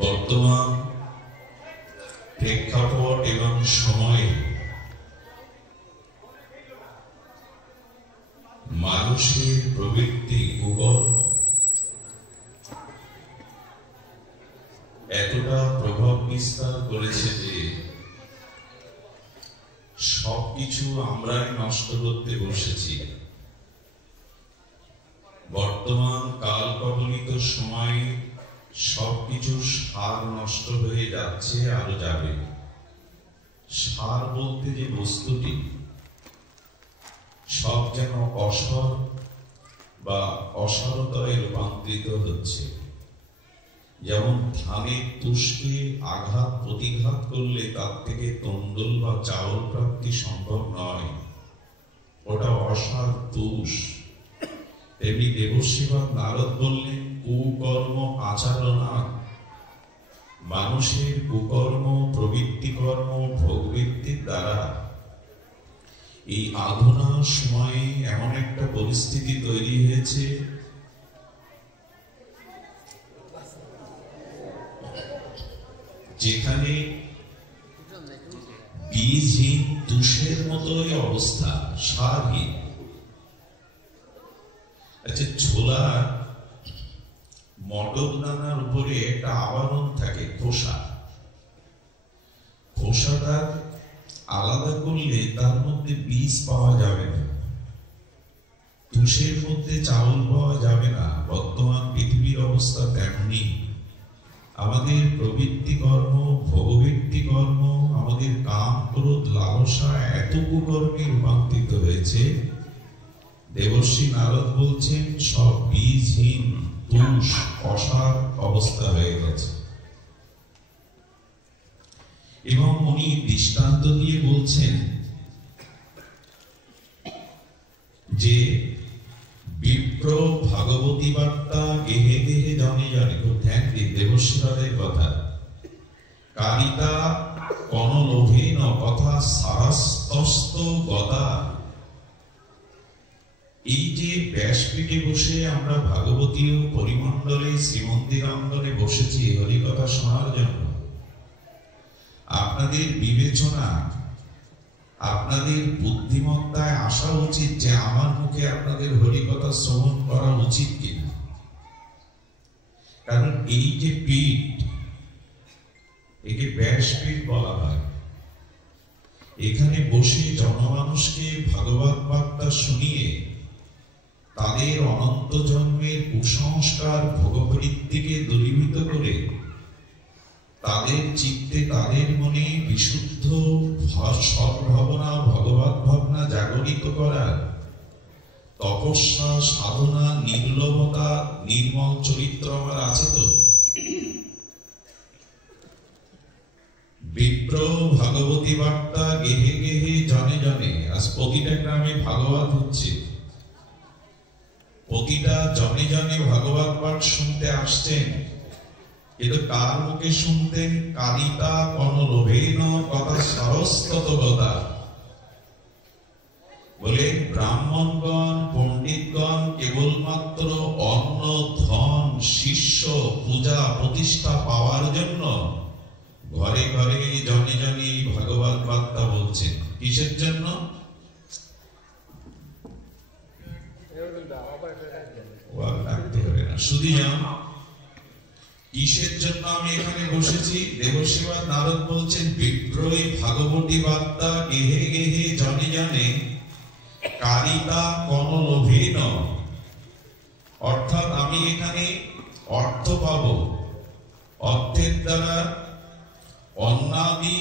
বর্তমান প্রেক্ষাপট এবং সময়ে মানুষের প্রবৃত্তি কুকর্ম এতটা প্রভাব বিস্তার করেছে যে সবকিছু আমরাই নষ্ট করতে বসেছি। বর্তমান কাল কবলিত সময়ে সবকিছু সার নষ্ট হয়ে যাচ্ছে, আরো যাবে। সার বলতে যে বস্তুটি সব যেন অসার বা অসারতায় রূপান্তরিত হচ্ছে। যেমন ধানের তুষকে আঘাত প্রতিঘাত করলে তার থেকে তন্ডুল বা চাউল প্রাপ্তি সম্ভব নয়, ওটা অসার তুষ। তেমনি দেবশিবাদ নারদ বললেন কুকর্ম আচরণা, মানুষের কুকর্ম প্রবৃত্তি কর্ম ভোগবৃত্তির দ্বারা এই আধুনা সময়ে এমন একটা পরিস্থিতি তৈরি হয়েছে যেখানে বীজহীন তুষের মতোই অবস্থা, সারহীন। আচ্ছা, ছোলা মটর দানার উপরে একটা আবরণ থাকে, খোসা। খোসাটা আলাদা করলে তার মধ্যে বীজ পাওয়া যাবে না, তুষের মধ্যে চাউল পাওয়া যাবে না। বর্তমান পৃথিবীর অবস্থা তেমনি। আমাদের প্রবৃত্তি কর্ম, ভোগবৃত্তি কর্ম, আমাদের কাম ক্রোধ লালসা এত কুকর্মে রূপান্তরিত হয়েছে, দেবর্ষি নারদ বলছেন সব বীজহীন তুষ অসার অবস্থা হয়ে গেছে। এবং উনি দৃষ্টান্ত দিয়ে বলছেন যে বিপ্র ভাগবতী বার্তা গেহে গেহে জনে জনে। খুব ধ্যান দিন দেবশিবাদের কথা। কারিতা কনলোভেন কথা সারাস্তস্ত গদা। এই যে ব্যাসপীঠে বসে আমরা ভাগবতীয় পরিমণ্ডলে শ্রীমন্দির অঙ্গনে বসেছি হরিকথা শোনার জন্য, আপনাদের বিবেচনা, আপনাদের বুদ্ধিমত্তায় আসা উচিত যে আমার মুখে আপনাদের হরিকথা শ্রবণ করা উচিত কিনা। কারণ এই যে পীঠ, একে ব্যাসপীঠ বলা হয়। এখানে বসে জনমানুষকে ভাগবত বার্তা শুনিয়ে তাদের অনন্ত জন্মের কুসংস্কার ভোগবৃত্তিকে দূরীভূত করে তাদের চিত্তে, তাদের মনে বিশুদ্ধ সদ্ভাবনা, ভগবত ভাবনা জাগরিত করার তপস্যা, সাধনা, নির্লোভতা, নির্মল চরিত্র আমার আছে তো। বিপ্র ভাগবতী বার্তা গেহে গেহে জনে জনে। আজ প্রতিটা গ্রামে ভাগবত হচ্ছে, প্রতিটা জনে জনে ভাগবত পাঠ শুনতে আসছেন। কিন্তু কার মুখে শুনতেন? কারিতা কনলোভেন কথা সরস্তত গদা। বলে ব্রাহ্মণগণ, পণ্ডিতগণ কেবলমাত্র অন্ন, ধন, শিষ্য, পূজা, প্রতিষ্ঠা পাওয়ার জন্য ঘরে ঘরে জনে জনে ভাগবত বার্তা বলছেন। কিসের জন্য? শুধু কিসের জন্য আমি এখানে বসেছি? দেবশিবাদ নারদ বলছেন বিপ্রই ভাগবতী বার্তা গেহে গেহে জনে জনে কারিতা কনলোভেন। অর্থাৎ আমি এখানে অর্থ পাব, অর্থের দ্বারা অন্নাদি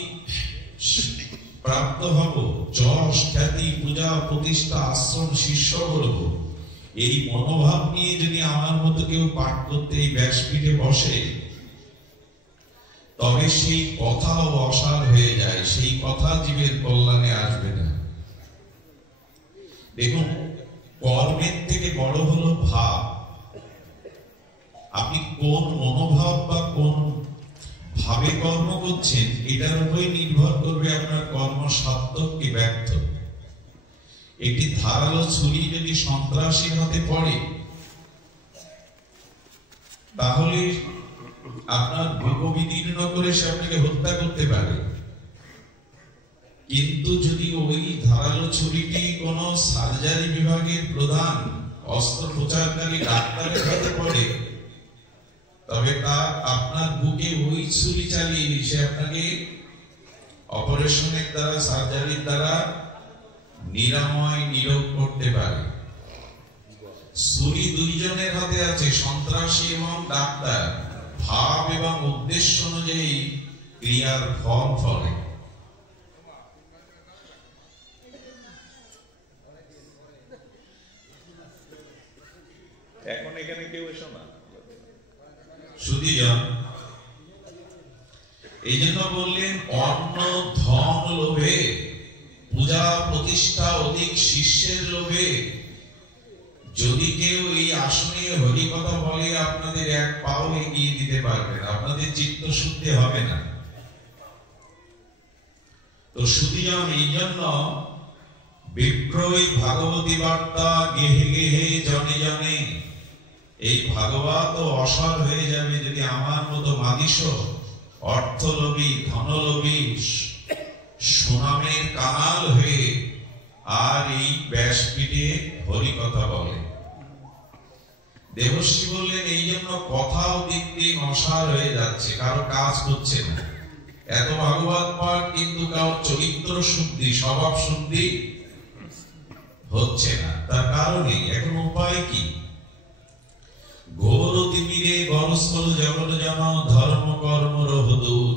প্রাপ্ত হব, যশ খ্যাতি, পূজা, প্রতিষ্ঠা, আশ্রম, শিষ্য করব। এই মনোভাব নিয়ে যদি আমার মতো কেউ পাঠ করতে এই ব্যাসপীঠে বসে, তবে সেই কথাও অসার হয়ে যায়, সেই কথা জীবের কল্যাণে আসবে না। দেখুন, কর্মের থেকে বড় হলো ভাব। আপনি কোন মনোভাব বা কোন ভাবে কর্ম করছেন, এটার উপরে নির্ভর করবে আপনার কর্ম সার্থক কি ব্যর্থ। একটি ধারালো ছুরি যদি সন্ত্রাসীর হাতে পড়ে, তাহলে আপনার বুক বিদীর্ণ করে সে আপনাকে হত্যা করতে পারে। কিন্তু যদি ওই ধারালো ছুরিটি কোন সার্জারি বিভাগের প্রধান অস্ত্রোপচারকারী ডাক্তারের হাতে পড়ে, তবে তার আপনার বুকে ওই ছুরি চালিয়ে সে আপনাকে অপারেশনের দ্বারা, সার্জারির দ্বারা নিরাময় নিরোগ করতে পারে। ছুরি দুইজনের হাতে আছে, সন্ত্রাসী এবং ডাক্তার। ভাব এবং উদ্দেশ্য অনুযায়ী ক্রিয়ার ফল ফলে। এখন এখানে কেউ এসো না শুধুজন। এই জন্য বললেন অন্ন ধন লোভে, পূজা প্রতিষ্ঠা অধিক শিষ্যের লোভে যদি কেউ এই আসনে হরি কথা বলে, আপনাদের এক পাও এগিয়ে দিতে পারবে না, আপনাদের চিত্ত শুদ্ধি হবে না। তো শুধুজন এই জন্য বিপ্রই ভাগবতী বার্তা গেহে গেহে জনে জনে, এই ভাগবত অসার হয়ে যাবে যদি আমার মতো মাদিস অর্থলোভী, ধনলোভী, সুনামের কানাল হয়ে আর এই ব্যাসপীঠে হরি কথা বলে। দেবশ্রী বললেন এই জন্য কথাও দিক দিন অসার হয়ে যাচ্ছে, কারো কাজ করছে না। এত ভাগবত পাঠ কিন্তু কারোর চরিত্র শুদ্ধি, স্বভাব শুদ্ধি হচ্ছে না। তার কারণে এখন উপায় কি? ঘোর তিমিরে গরস্থল জগৎ জন ধর্ম কর্ম রহদূর।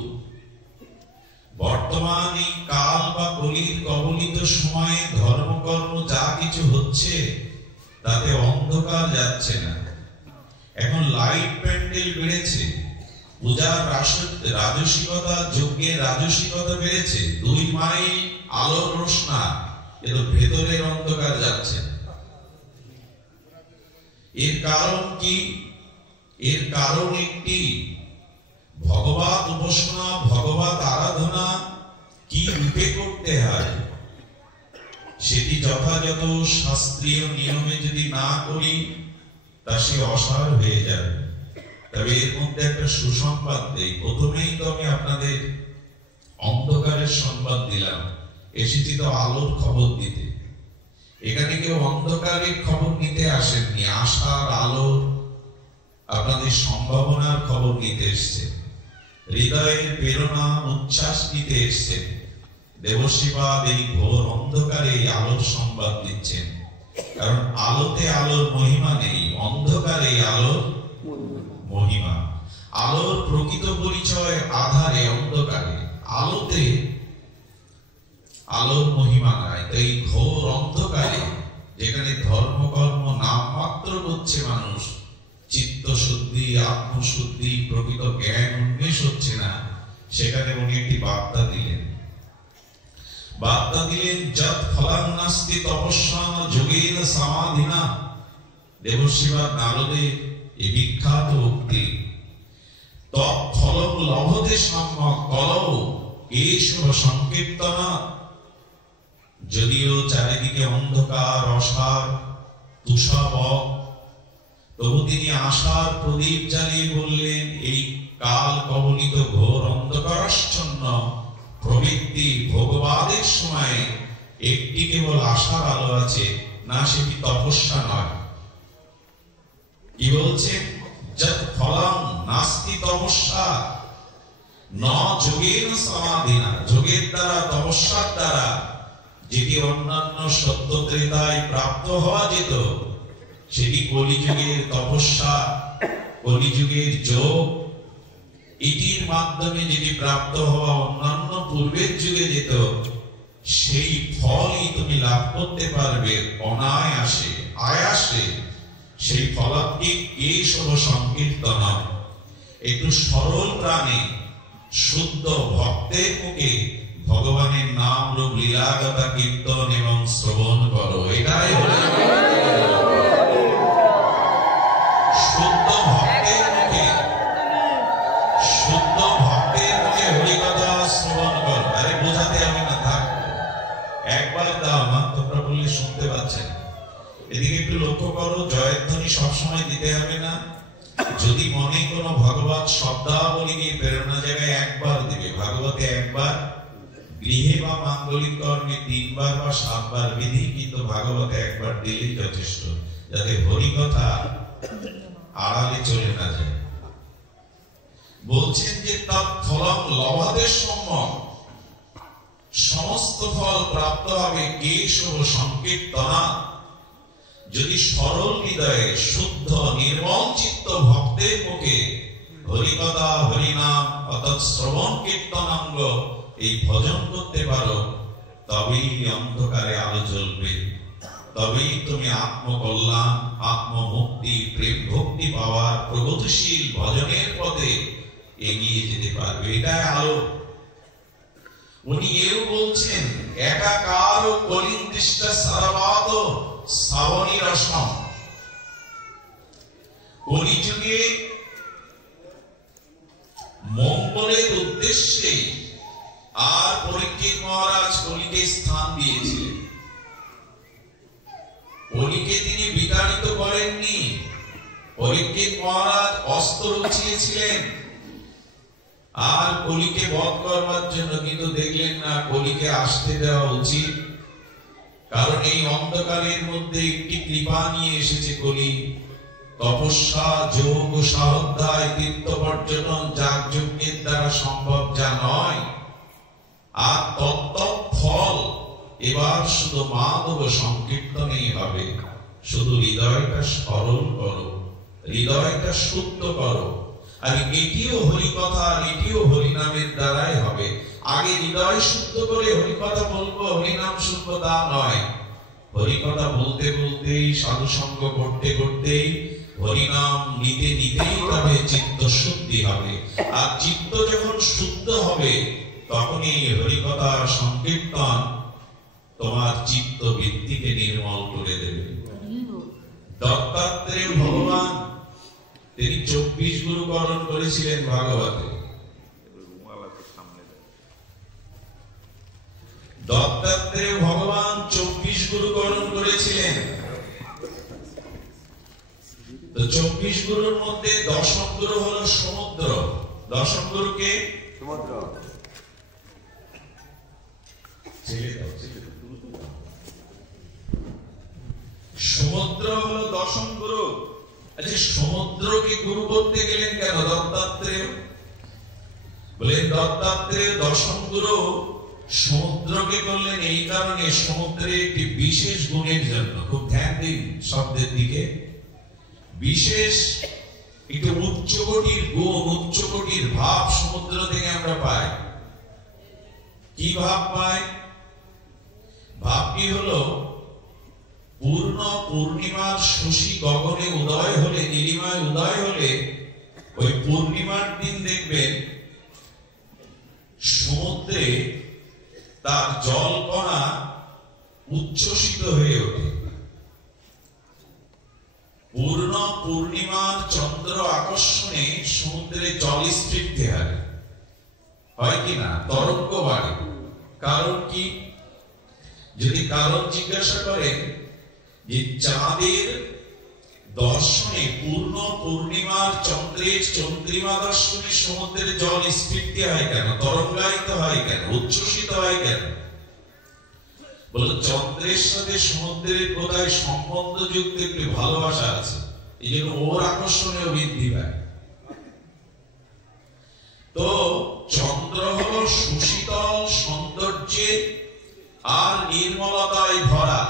বর্তমান এই কাল বা কলির কবলিত সময়ে ধর্মকর্ম যা কিছু হচ্ছে তাতে অন্ধকার যাচ্ছে না। এখন লাইট প্যান্ডেল বেড়েছে, পূজার রাজসিকতা, যজ্ঞের রাজসিকতা বেড়েছে, 2 মাইল আলোর রোশনা, কিন্তু ভেতরের অন্ধকার যাচ্ছে। এর কারণ কি? এর কারণ একটি, ভগবত উপাসনা, ভগবত আরাধনা কি রূপে করতে হয় সেটি যথাযথ শাস্ত্রীয় নিয়মে যদি না করি তা সে অসার হয়ে যাবে। তবে এর মধ্যে একটা সুসংবাদ দেই। প্রথমেই তো আমি আপনাদের অন্ধকারের সংবাদ দিলাম, এসেছি তো আলোর খবর দিতে। এখানে কেউ অন্ধকারের খবর নিতে আসেননি, আশার আলোর, আপনাদের সম্ভাবনার খবর নিতে এসছে, হৃদয়ের প্রেরণা উচ্ছ্বাস নিতে এসছে। দেবশিবাদ এই ঘোর অন্ধকারে আলোর সংবাদ দিচ্ছেন, কারণ আলোতে আলোর মহিমা নেই, অন্ধকারে আলোর মহিমা। আলোর প্রকৃত পরিচয় আধারে, অন্ধকারে। আলোতে আলোর মহিমা নাই। তাই ঘোর অন্ধকারে, যেখানে ধর্মকর্ম নামমাত্র করছে মানুষ, চিত্ত শুদ্ধি, আত্মশুদ্ধি, প্রকৃত জ্ঞান উন্মেষ হচ্ছে না, সেখানে উনি একটি বার্তা দিলেন। বার্তা দিলেন যৎ ফলং নাস্তি তপস্যা যোগেন সমাধিনা। দেবশিবাদ নারদের এই বিখ্যাত উক্তি। তৎ ফলং লভতে সম্যক কলৌ কেশব সংকীর্তনা। যদিও চারিদিকে অন্ধকার, অসার, তুষাবক, তবু তিনি আশার প্রদীপ জ্বালিয়ে বললেন এই কাল কবলিত ঘোর অন্ধকারাচ্ছন্ন প্রবৃত্তি ভোগবাদের সময় একটি কেবল আশার আলো আছে, না সেটি তপস্যা নয়। কি বলছেন? যৎ ফলং নাস্তি তপস্যা ন যোগেন সমাধিনা। যোগের দ্বারা, তপস্যার দ্বারা যেটি অন্যান্য সত্য ত্রেতায় প্রাপ্ত হওয়া যেত, সেটি কলিযুগের তপস্যা, কলিযুগের যোগ, এটির মাধ্যমে যেটি প্রাপ্ত হওয়া অন্যান্য পূর্বের যুগে যেত, সেই ফলই তুমি লাভ করতে পারবে অনায়াসে, আয়াসে। সেই ফলাত্মী কেশব সংকীর্তন। একটু সরল প্রাণে শুদ্ধ ভক্তের মুখে ভগবানের নাম রূপ লীলাগতা কীর্তন এবং শ্রবণ করো। এটাই হলো শুদ্ধ ভক্তের মুখে, শুদ্ধ ভক্তের মুখে হরিকথা শ্রবণ করো। আরে বোঝাতে হবে না, থাক, একবার দাও না, তোমরা বললে শুনতে পাচ্ছেন। এদিকে একটু লক্ষ্য করো, জয়ধ্বনি সবসময় দিতে হবে না। যদি মনে করো কোনো ভগবত শব্দাবলীকে প্রেরণা জায়গায় একবার দেবে, ভাগবতে একবার, গৃহে বা মাঙ্গলিক কর্মে 3 বার বা 7 বার বিধি, কিন্তু ভাগবতে একবার দিলেই যথেষ্ট, যাতে হরিকথা আড়ালে চলে না যায়। বলছেন যে তৎফলং লভাতে সম্যক, সমস্ত ফল প্রাপ্ত হবে কেশব সংকীর্তনা, যদি সরল হৃদয়ে শুদ্ধ নির্মল চিত্ত ভক্তের মুখে হরিকথা হরিনাম অর্থাৎ শ্রবণ কীর্তনাঙ্গ এই ভজন করতে পারো, তবেই অন্ধকারে আলো জ্বলবে, তবেই তুমি আত্মকল্যাণ, আত্মমুক্তি, প্রেম ভক্তি পাওয়ার প্রগতিশীল ভজনের পথে এগিয়ে যেতে পারবে। এটাই আলো। উনি এও বলছেন একাকার কলিংদিষ্ট সারবাত শ্রাবণী রসম, কলিযুগে মঙ্গলের উদ্দেশ্যে আর পরীক্ষিত মহারাজ কলিকে স্থান দিয়েছিলেন। কলিকে তিনি বিতাড়িত করেননি, পরীক্ষিত মহারাজ অস্ত্র উঠিয়েছিলেন আর কলিকে বধ করবার জন্য, কিন্তু দেখলেন না কলিকে আসতে দেওয়া উচিত, কারণ এই অন্ধকারের মধ্যে একটি কৃপা নিয়ে এসেছে কলি। তপস্যা, যোগ, সাধনায়, তীর্থ পর্যটন, যাগযজ্ঞের দ্বারা সম্ভব যা নয়, আর তত্ত্ব ফল এবার শুধু মাধব সংকীর্তনেই হবে। শুধু হৃদয়টা সরল করো, হৃদয়টা শুদ্ধ করো, আর এটিও হরিকথা, এটিও হরিনামের দ্বারাই হবে। আগে হৃদয় শুদ্ধ করে হরিকথা বলবো, হরিনাম শুনবো তা নয়। হরিকথা বলতে বলতেই, সাধু সঙ্গ করতে করতেই, হরিনাম নিতে নিতেই তবে চিত্ত শুদ্ধি হবে। আর চিত্ত যখন শুদ্ধ হবে তখনই হরিকথা সংকীর্তন তোমার চিত্ত বৃত্তিকে নির্মল করে দেবে। দত্তাত্রেয় ভগবান তিনি 24 গুরুকরণ করেছিলেন ভাগবতে। দত্তাত্রেয় ভগবান 24 গুরুকরণ করেছিলেন। তো 24 গুরুর মধ্যে দশম গুরু হলো সমুদ্র। দশম গুরুকে সমুদ্র, সমুদ্র হলো দশম গুরু। আচ্ছা, সমুদ্রকে গুরু করতে গেলেন কেন দত্তাত্রেয়? বলে দত্তাত্রেয় দশম গুরু সমুদ্রকে করলেন এই কারণে, সমুদ্রের একটি বিশেষ গুণের জন্য। খুব ধ্যান দিন শব্দের দিকে। বিশেষ একটি উচ্চকোটির গুণ, উচ্চকোটির ভাব সমুদ্র থেকে আমরা পাই। কি ভাব পাই? ভাবটি হলো পূর্ণ পূর্ণিমার শশী গগনে উদয় হলে, নীলিমায় উদয় হলে, ওই পূর্ণিমার দিন দেখবেন সমুদ্রে তার জলকণা উচ্ছ্বসিত হয়ে ওঠে। পূর্ণ পূর্ণিমার চন্দ্র আকর্ষণে সমুদ্রে জল স্ফীতি হয় কিনা, তরঙ্গ বাড়ে। কারণ কি? যদি কারণ জিজ্ঞাসা করেন যে চাঁদের দর্শনে, পূর্ণ পূর্ণিমার চন্দ্রের চন্দ্রিমা দর্শনে সমুদ্রের জল স্ফীতি হয় কেন, তরঙ্গায়িত হয় কেন, উচ্ছ্বসিত হয় কেন? বলে চন্দ্রের সাথে সমুদ্রের কোথায় সম্বন্ধযুক্ত একটি ভালোবাসা আছে, এই জন্য ওর আকর্ষণীয় বৃদ্ধি পায়। তো চন্দ্র হলো সুশীতল সৌন্দর্যে আর নির্মলতায় ভরা,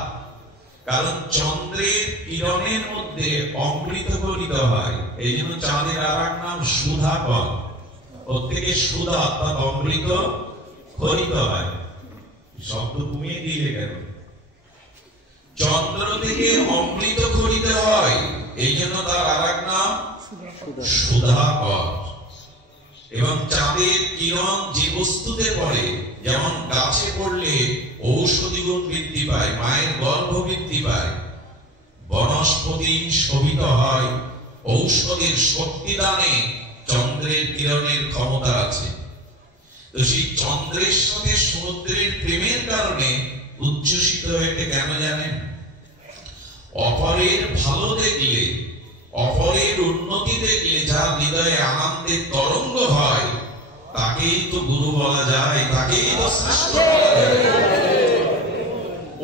কারণ চন্দ্রের কিরণের মধ্যে অমৃত গলিত হয়। এই জন্য চাঁদের আর এক নাম সুধাকর। প্রত্যেকে সুধা অর্থাৎ অমৃত খরিত হয়। শব্দ কমিয়ে দিলে কেন? চন্দ্র থেকে অমৃত খরিত হয়, এই জন্য তার আর এক নাম সুধাকর। এবং চাঁদের কিরণ যে বস্তুতে পড়ে, যেমন গাছে পড়লে ঔষধি গুণ বৃদ্ধি পায়, মায়ের গর্ভ বৃদ্ধি পায়, বনস্পতি শোভিত হয়, ঔষধের শক্তিদানে চন্দ্রের কিরণের ক্ষমতা আছে। তো সেই চন্দ্রের সাথে সমুদ্রের প্রেমের কারণে উচ্ছ্বসিত হয়েছে কেন জানেন? অপরের ভালো দেখলে, অপরের উন্নতি দেখলে যার হৃদয়ে আনন্দের তরঙ্গ হয় তাকেই তো গুরু বলা যায়, তাকেই তো শ্রেষ্ঠ বলা যায়।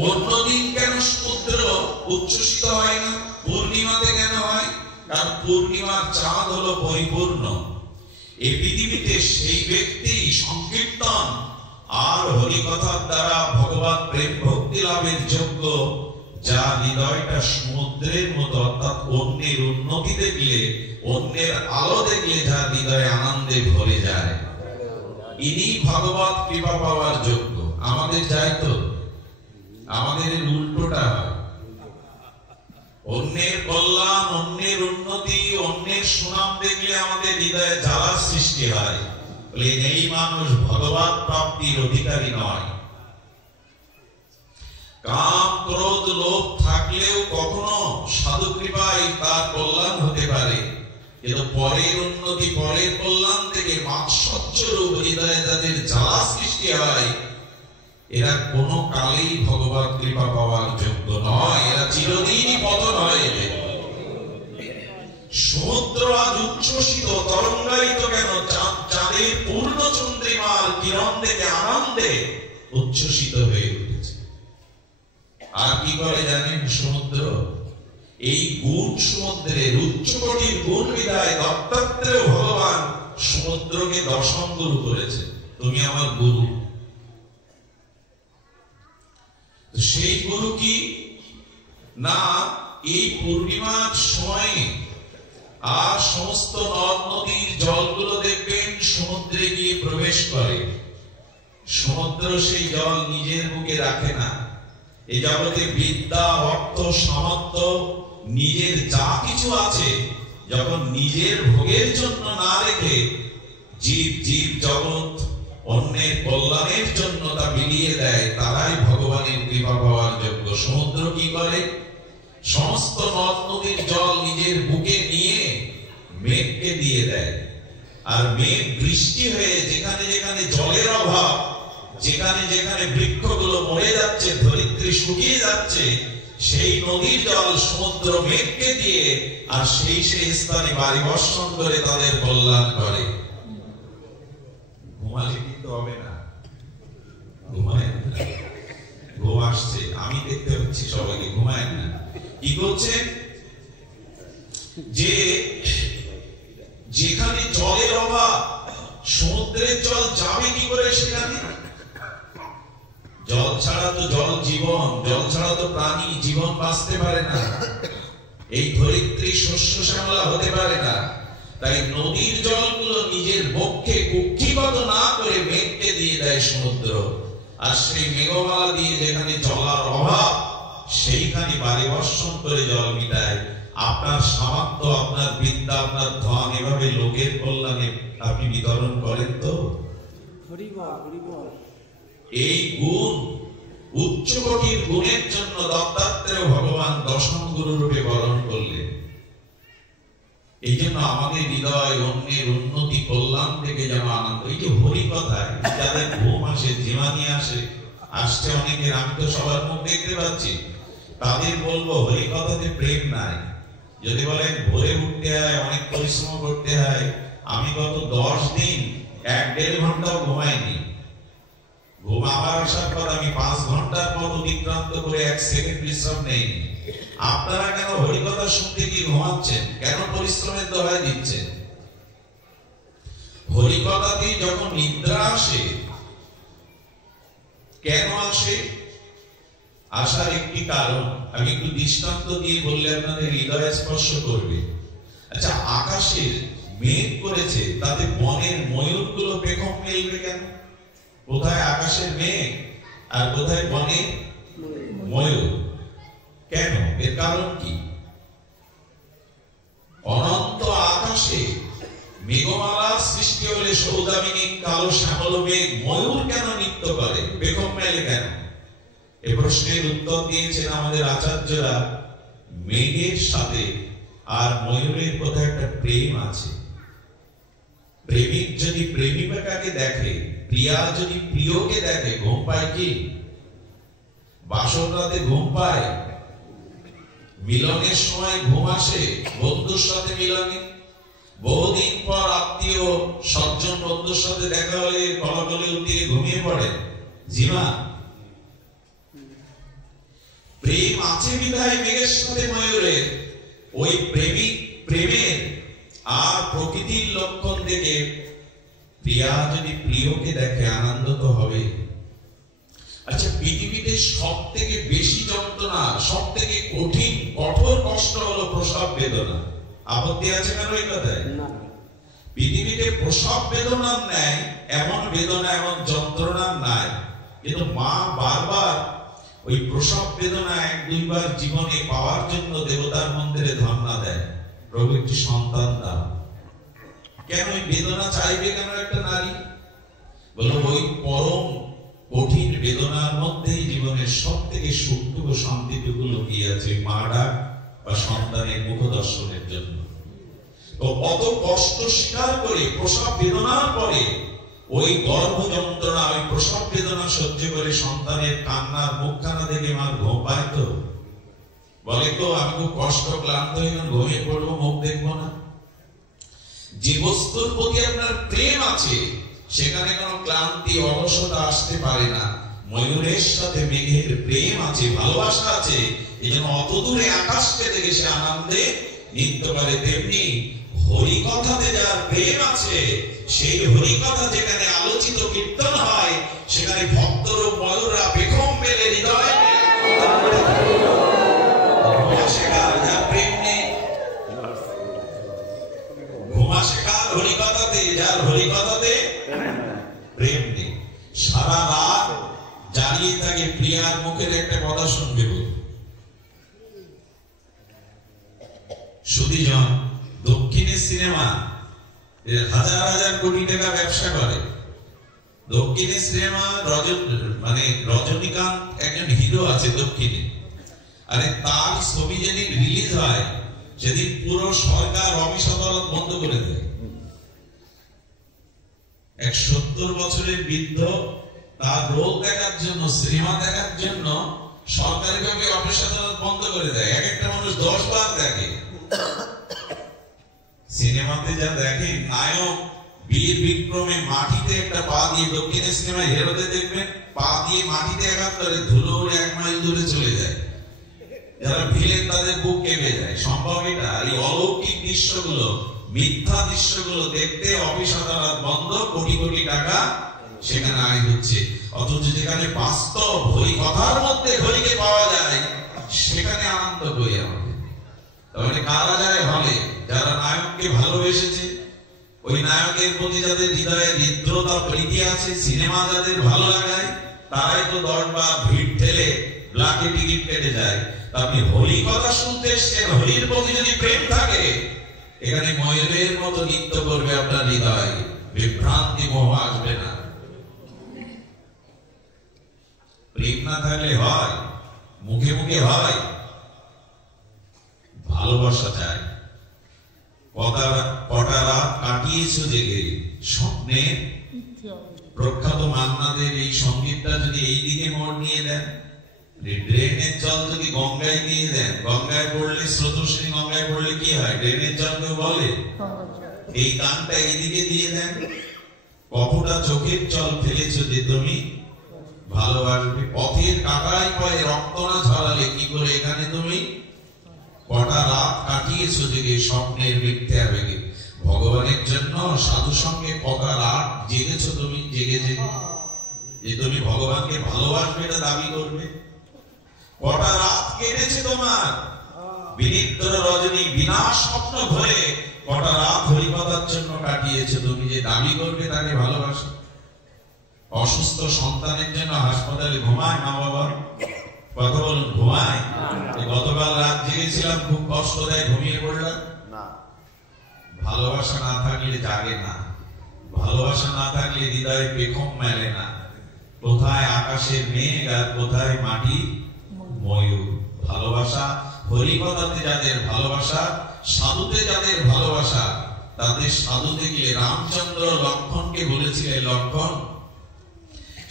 অন্যদিন কেন সমুদ্র উচ্ছ্বসিত হয় না, পূর্ণিমাতে কেন হয়? কারণ পূর্ণিমার চাঁদ হলো পরিপূর্ণ। এই পৃথিবীতে সেই ব্যক্তি সংকীর্তন আর হরিকথার দ্বারা ভগবান প্রেম ভক্তি লাভের যোগ্য, যার হৃদয়টা সমুদ্রের মতো, অর্থাৎ অন্যের উন্নতি দেখলে, অন্যের আলো দেখলে যার হৃদয়ে আনন্দে ভরে যায়, ইনি ভগবত কৃপা পাওয়ার যোগ্য। আমাদের যাই তো, আমাদের উল্টোটা হয়। অন্যের কল্যাণ, অন্যের উন্নতি, অন্যের সুনাম দেখলে আমাদের হৃদয়ে জ্বালার সৃষ্টি হয়। বলে এই মানুষ ভগবত প্রাপ্তির অধিকারী নয়। কাম ক্রোধ লোভ থাকলেও কখনো সাধু কৃপায় তার কল্যাণ হতে পারে, কিন্তু পরের উন্নতি, পরের কল্যাণ থেকে মাৎসর্য রূপ হৃদয়ে যাদের জ্বালা সৃষ্টি হয়, এরা কোনো কালেই ভগবত কৃপা পাওয়ার যোগ্য নয়, এরা চিরদিনই পতন হয়ে যাবে। সমুদ্র আজ উচ্ছ্বসিত তরঙ্গায়িত কেন? চাঁদের পূর্ণ চন্দ্রিমার কিরণ দেখে আনন্দে উচ্ছ্বসিত হয়ে উঠেছে। আর কি করে জানেন সমুদ্র? এই গুণ সমুদ্রের উচ্চকোটির গুণ বিদায় দত্তাত্রেয় ভগবান সমুদ্রকে দর্শন গুরু করেছে, তুমি আমার গুরু। সেই গুরু কি না, এই পূর্ণিমার সময়ে আর সমস্ত নদ নদীর জলগুলো দেখবেন সমুদ্রে গিয়ে প্রবেশ করে। সমুদ্র সেই জল নিজের বুকে রাখে না। এই জগতে বিদ্যা, অর্থ, সামর্থ্য, নিজের যা কিছু আছে, যখন নিজের ভোগের জন্য না রেখে জীব জগৎ অন্যের কল্যাণের জন্য তা বিলিয়ে দেয়, তারাই ভগবানের কৃপা পাওয়ার যোগ্য। সমুদ্র কি করে? সমস্ত নদ নদীর জল নিজের বুকে নিয়ে মেঘকে দিয়ে দেয়, আর মেঘ বৃষ্টি হয়ে যেখানে যেখানে জলের অভাব, যেখানে যেখানে বৃক্ষগুলো মরে যাচ্ছে, ধরিত্রী শুকিয়ে যাচ্ছে, সেই নদীর জল সমুদ্র মেঘকে দিয়ে আর সেই স্থানে বাড়ি বর্ষণ করে তাদের কল্যাণ করে। ঘুমালে কিন্তু হবে না, ঘুমায় না, ঘুম আসছে, আমি দেখতে পাচ্ছি সবাইকে, ঘুমায় না। কি করছে? যে যেখানে জলের অভাব, সমুদ্রের জল যাবে কি করে সেখানে? জল ছাড়া তো জল জীবন, জল ছাড়া তো প্রাণী জীবন বাঁচতে পারে না, এই ধরিত্রী শস্য শ্যামলা হতে পারে না। তাই নদীর জলগুলো নিজের বক্ষে কুক্ষিগত না করে মেঘকে দিয়ে দেয় সমুদ্র, আর সেই মেঘমালা দিয়ে যেখানে জলার অভাব সেইখানে বাড়ি বর্ষণ করে জল মিটায়। আপনার সামর্থ্য, আপনার বিদ্যা, আপনার ধন এভাবে লোকের কল্যাণে আপনি বিতরণ করেন তো? এই গুণ, উচ্চকোটির গুণের জন্য দত্তাত্রেয় ভগবান দশম গুরু রূপে বরণ করলেন। এই জন্য আমাদের হৃদয় অন্যের উন্নতি কল্যাণ থেকে যেন আনন্দ। এই যে হরি কথায় যাদের ঘুম আসে, জীবানী আসছে অনেকের, আমি তো সবার মুখ দেখতে পাচ্ছি, তাদের বলবো হরি কথাতে প্রেম নাই। যদি বলেন ভোরে উঠতে হয়, অনেক পরিশ্রম করতে হয়, আমি গত 10 দিন 1-1.5 ঘন্টাও ঘুমাইনি। ঘুম আমার আসার পর আমি 5 ঘন্টার পর অতিক্রান্ত করে 1 সেকেন্ড বিশ্রাম নেইনি। আপনারা কেন হরিকথা শুনতে গিয়ে ঘুমাচ্ছেন? কেন পরিশ্রমের দোহাই দিচ্ছেন? হরিকথাতে যখন নিদ্রা আসে, কেন আসে? আসার একটি কারণ আমি একটু দৃষ্টান্ত দিয়ে বললে আপনাদের হৃদয় স্পর্শ করবে। আচ্ছা, আকাশের মেঘ করেছে, তাতে বনের ময়ূরগুলো পেখম মেলবে কেন? কোথায় আকাশের মেঘ আর কোথায় বনের ময়ূর? কেন? এর কারণ কি? অনন্ত আকাশে মেঘমালার সৃষ্টি হলে সৌদামিনী কালো শ্যামল মেঘ ময়ূর কেন নৃত্য করে, পেখম মেলে কেন? এ প্রশ্নের উত্তর দিয়েছেন আমাদের আচার্যরা, মেঘের সাথে আর ময়ূরের কোথায় একটা প্রেম আছে। প্রেমিক যদি প্রেমিকাকে দেখে, প্রিয়া যদি প্রিয়কে দেখে, ঘুম পায় কি? বাসর রাতে ঘুম পায়? মিলনের সময় ঘুম আসে বন্ধুর সাথে মিলনে, বহুদিন পর আত্মীয় সজ্জন বন্ধুর সাথে দেখা হলে কলাকলে উঠিয়ে ঘুমিয়ে পড়ে জিমা। প্রেম আছে বিধায় মেঘের সাথে ময়ূরের, ওই প্রেমের আর প্রকৃতির লক্ষণ দেখে প্রিয়া যদি প্রিয়কে দেখে আনন্দ তো হবে। আচ্ছা, পৃথিবীতে সব থেকে বেশি যন্ত্রণা, সব থেকে কঠিন কঠোর কষ্ট হলো প্রসব বেদনা। আপত্তি আছে কেন এই কথায়? পৃথিবীতে প্রসব বেদনার ন্যায় এমন বেদনা, এমন যন্ত্রণা নাই। কিন্তু মা বারবার ওই প্রসব বেদনা এক দুইবার জীবনে পাওয়ার জন্য দেবতার মন্দিরে ধর্ণা দেয়, প্রভু একটি সন্তান দাও। কেন ওই বেদনা চাইবে কেন একটা নারী? বলো ওই পরম কঠিন বেদনার মধ্যেই জীবনের সব থেকে সুখটুকু শান্তিটুকু লুকিয়ে আছে, মা ডাক বা সন্তানের মুখ দর্শনের জন্য। তো অত কষ্ট স্বীকার করে প্রসব বেদনার পরে ওই গর্ভ যন্ত্রণা, ওই প্রসব বেদনা সহ্য করে সন্তানের কান্নার মুখখানা দেখে মার ঘুম পায় তো? বলে তো আমি খুব কষ্ট ক্লান্ত হয়ে ঘুমিয়ে পড়বো, মুখ দেখবো না। যে বস্তুর প্রতি আপনার প্রেম আছে সেখানে কোনো ক্লান্তি অলসতা আসতে পারে না। ময়ূরের সাথে মেঘের প্রেম আছে, ভালোবাসা আছে, এই জন্য অত দূরে আকাশকে দেখে সে আনন্দে নৃত্য করে। তেমনি হরিকথাতে যার প্রেম আছে, সেই হরিকথা যেখানে আলোচিত কীর্তন হয় সেখানে ভক্তর ময়ূররা পেখম মেলে হৃদয় যার প্রেম নেই, ঘুমা শেখার হরিকথাতে, যার হরিকথাতে প্রেম নেই, সারা রাত জানিয়ে থাকে প্রিয়ার মুখের একটা কথা শুনবে। সুধীজন দক্ষিণের সিনেমা হাজার হাজার কোটি টাকা ব্যবসা করে। দক্ষিণের সিনেমা রজনীকান্ত একজন হিরো আছে দক্ষিণে, আরে তার ছবি যেদিন রিলিজ হয় সেদিন পুরো সরকার অফিস আদালত বন্ধ করে দেয়। এক 70 বছরের বৃদ্ধ তার রোল দেখার জন্য, সিনেমা দেখার জন্য সরকারি ভাবে অফিস আদালত বন্ধ করে দেয়। এক একটা মানুষ 10 বার দেখে। সিনেমাতে যা দেখে নায়ক বীর বিক্রমে মাটিতে একটা পা দিয়ে, দক্ষিণের সিনেমা হিরোতে দেখবেন পা দিয়ে মাটিতে আঘাত করে ধুলো উড়ে 1 মাইল দূরে চলে যায়। যারা ভিলেন তাদের বুক কেঁপে যায়। সম্ভব এটা? এই অলৌকিক দৃশ্যগুলো, মিথ্যা দৃশ্যগুলো দেখতে অফিস আদালত বন্ধ, কোটি কোটি টাকা সেখানে আয় হচ্ছে। অথচ যেখানে বাস্তব হরি কথার মধ্যে হরিকে পাওয়া যায় সেখানে আনন্দ করি আমাদের। তাহলে কারা যায় হলে? যারা নায়ককে ভালোবেসেছে, ওই নায়কের প্রতি যাদের হৃদয়ে হৃদ্রতা প্রীতি আছে, সিনেমা যাদের ভালো লাগায়, তারাই তো 10 বার ভিড় ঠেলে ব্ল্যাকে টিকিট কেটে যায়। আপনি হরি কথা শুনতে এসছেন, হরির প্রতি যদি প্রেম থাকে এখানে ময়ূরের মতো নৃত্য করবে আপনার হৃদয়, বিভ্রান্তি মোহ আসবে না। প্রেম না থাকলে হয়, মুখে মুখে হয়, ভালোবাসা চাই। কটা রাত কাটিয়েছো জেগে স্বপ্নে। প্রখ্যাত মান্নাদের এই সঙ্গীতটা যদি এইদিকে মোড় নিয়ে দেন, ড্রেনের জল যদি গঙ্গায় নিয়ে দেন, গঙ্গায় পড়লে স্রোতস্বিনী গঙ্গায় পড়লে কি হয়? ড্রেনের জল কেউ বলে? এই গানটা এইদিকে দিয়ে দেন, কতটা চোখের জল ফেলেছো যে তুমি ভালোবাসবে। পথের কাটায় পায়ে রক্ত না ঝরালে কি করে এখানে তুমি? কটা রাত কাটিয়েছো জেগে স্বপ্নের মিথ্যে আবেগে। ভগবানের জন্য সাধু সঙ্গে কটা রাত জেগেছো তুমি, জেগে জেগে যে তুমি ভগবানকে ভালোবাসবে এটা দাবি করবে। কটা রাত কেটেছে তোমার বিনিদ্র রজনী বিনা স্বপ্ন ভরে, কটা রাত হরিকথার জন্য কাটিয়েছে তুমি যে দাবি করবে তাকে ভালোবাসো। অসুস্থ সন্তানের জন্য হাসপাতালে ঘুমায় মা বাবা? কথা বলুন, ঘুমায়? গতকাল রাত জেগেছিলাম, খুব কষ্ট দেয়, ঘুমিয়ে পড়লাম না। ভালোবাসা না থাকলে জাগে না, ভালোবাসা না থাকলে হৃদয়ে পেখম মেলে না। কোথায় আকাশের মেঘ আর কোথায় মাটি ময়ূর। ভালোবাসা হরিকথাতে যাদের ভালোবাসা, সাধুতে যাদের ভালোবাসা, তাদের সাধুতে গিয়ে রামচন্দ্র লক্ষণকে বলেছিলেন, লক্ষণ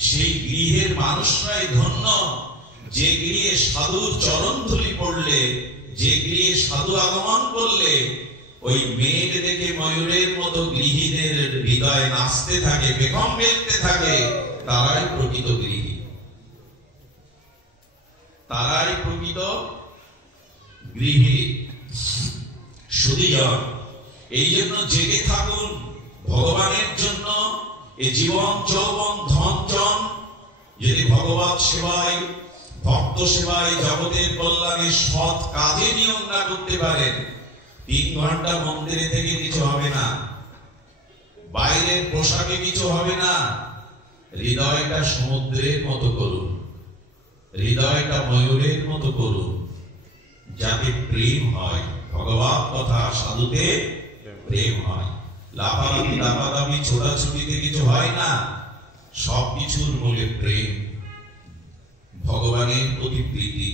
সেই গৃহের মানুষরাই ধন্য যে গৃহে সাধুর চরণ ধুলি পড়লে যে গৃহে সাধু আগমন করলে ওই মেঘ দেখে ময়ূরের মতো গৃহীদের হৃদয় নাচতে থাকে, বেগম বেলতে থাকে, তারাই প্রকৃত গৃহী, তারাই প্রকৃত গৃহী। শুধুজন এই জন্য জেগে থাকুন ভগবানের জন্য। এ জীবন যৌবন ধন জন যদি ভগবত সেবায়, ভক্ত সেবায়, জগতের কল্যাণে সৎ কাজে নিয়োগ না করতে পারেন, 3 ঘন্টা মন্দিরে থেকে কিছু হবে না, বাইরের পোশাকে কিছু হবে না। হৃদয়টা সমুদ্রের মতো করুন, হৃদয়টা ময়ূরের মতো করুন, যাতে প্রেম হয়, ভগবত কথা সাধুতে প্রেম হয়। লাফালাফি লাফালাফি ছোটাছুটিতে কিছু হয় না, সবকিছুর মূলে প্রেম, ভগবানের প্রতি প্রীতি।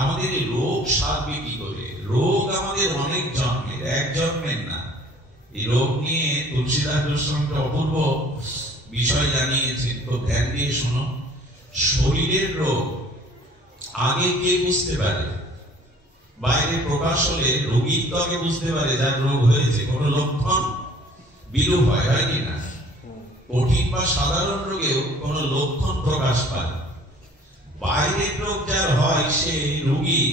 আমাদের রোগ সারবে কি করে? রোগ আমাদের অনেক জন্মের, এক জন্মের না। এই রোগ নিয়ে তুলসীদাস গোস্বামী অপূর্ব বিষয় জানিয়েছেন, তো ধ্যান দিয়ে শোনো। শরীরের রোগ আগে কে বুঝতে পারে? বাইরে প্রকাশ হলে রোগী তো আগে বুঝতে পারে যার রোগ হয়েছে। কোন লক্ষণ বিরূপ হয় কিনা? কঠিন বা সাধারণ রোগেও কোন লক্ষণ প্রকাশ পায়। বাইরের রোগ যার হয় সেই রোগী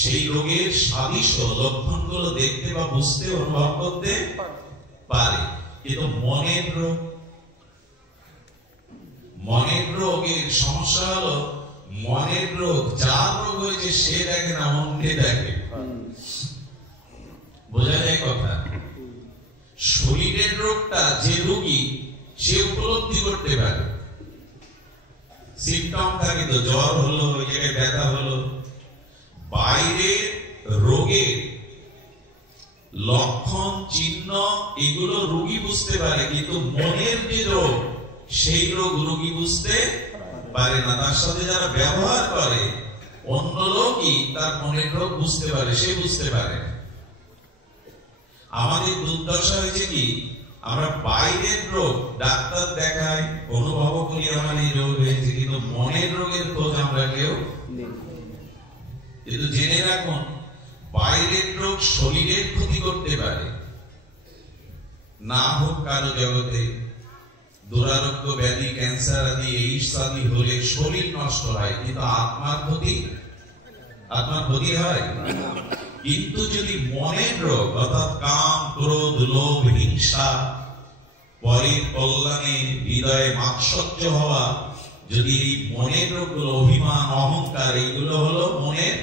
সেই রোগের সাদৃশ্য লক্ষণগুলো দেখতে বা বুঝতে, অনুভব করতে পারে। কিন্তু মনের রোগ, মনের রোগের সমস্যা হলো, মনের রোগ যার রোগ হয়েছে সে দেখে না, অন্যে দেখে। বোঝা যায় কথা? শরীরের রোগটা যে রোগী সে উপলব্ধি করতে পারে। সিমটম থাকে তো, জ্বর হলো, ওই জায়গায় ব্যথা হলো। বাইরের রোগের লক্ষণ চিহ্ন এগুলো রোগী বুঝতে পারে, কিন্তু মনের যে রোগ সেই রোগ রোগী বুঝতে পারে না। তার সাথে যারা ব্যবহার করে অন্য লোকই তার মনের রোগ বুঝতে পারে, সে বুঝতে পারে। আমাদের দুর্দশা হয়েছে কি, আমরা বাইরের রোগ ডাক্তার দেখাই, অনুভব করি আমার এই রোগ হয়েছে, কিন্তু মনের রোগের খোঁজ আমরা কেউ। কিন্তু জেনে রাখুন, বাইরের রোগ শরীরের ক্ষতি করতে পারে, না হোক কারো জগতে দুরারোগ্য ব্যাধি, ক্যান্সার আদি, এইডস আদি হলে শরীর নষ্ট হয়, কিন্তু আত্মার ক্ষতি, আত্মার ক্ষতি হয়। কিন্তু যদি মনের রোগ অর্থাৎ কাম, ক্রোধ, লোভ, হিংসা, পরের কল্যাণে হৃদয়ে মাৎসর্য হওয়া, যদি এই মনের রোগগুলো, অভিমান, অহংকার, এইগুলো হলো মনের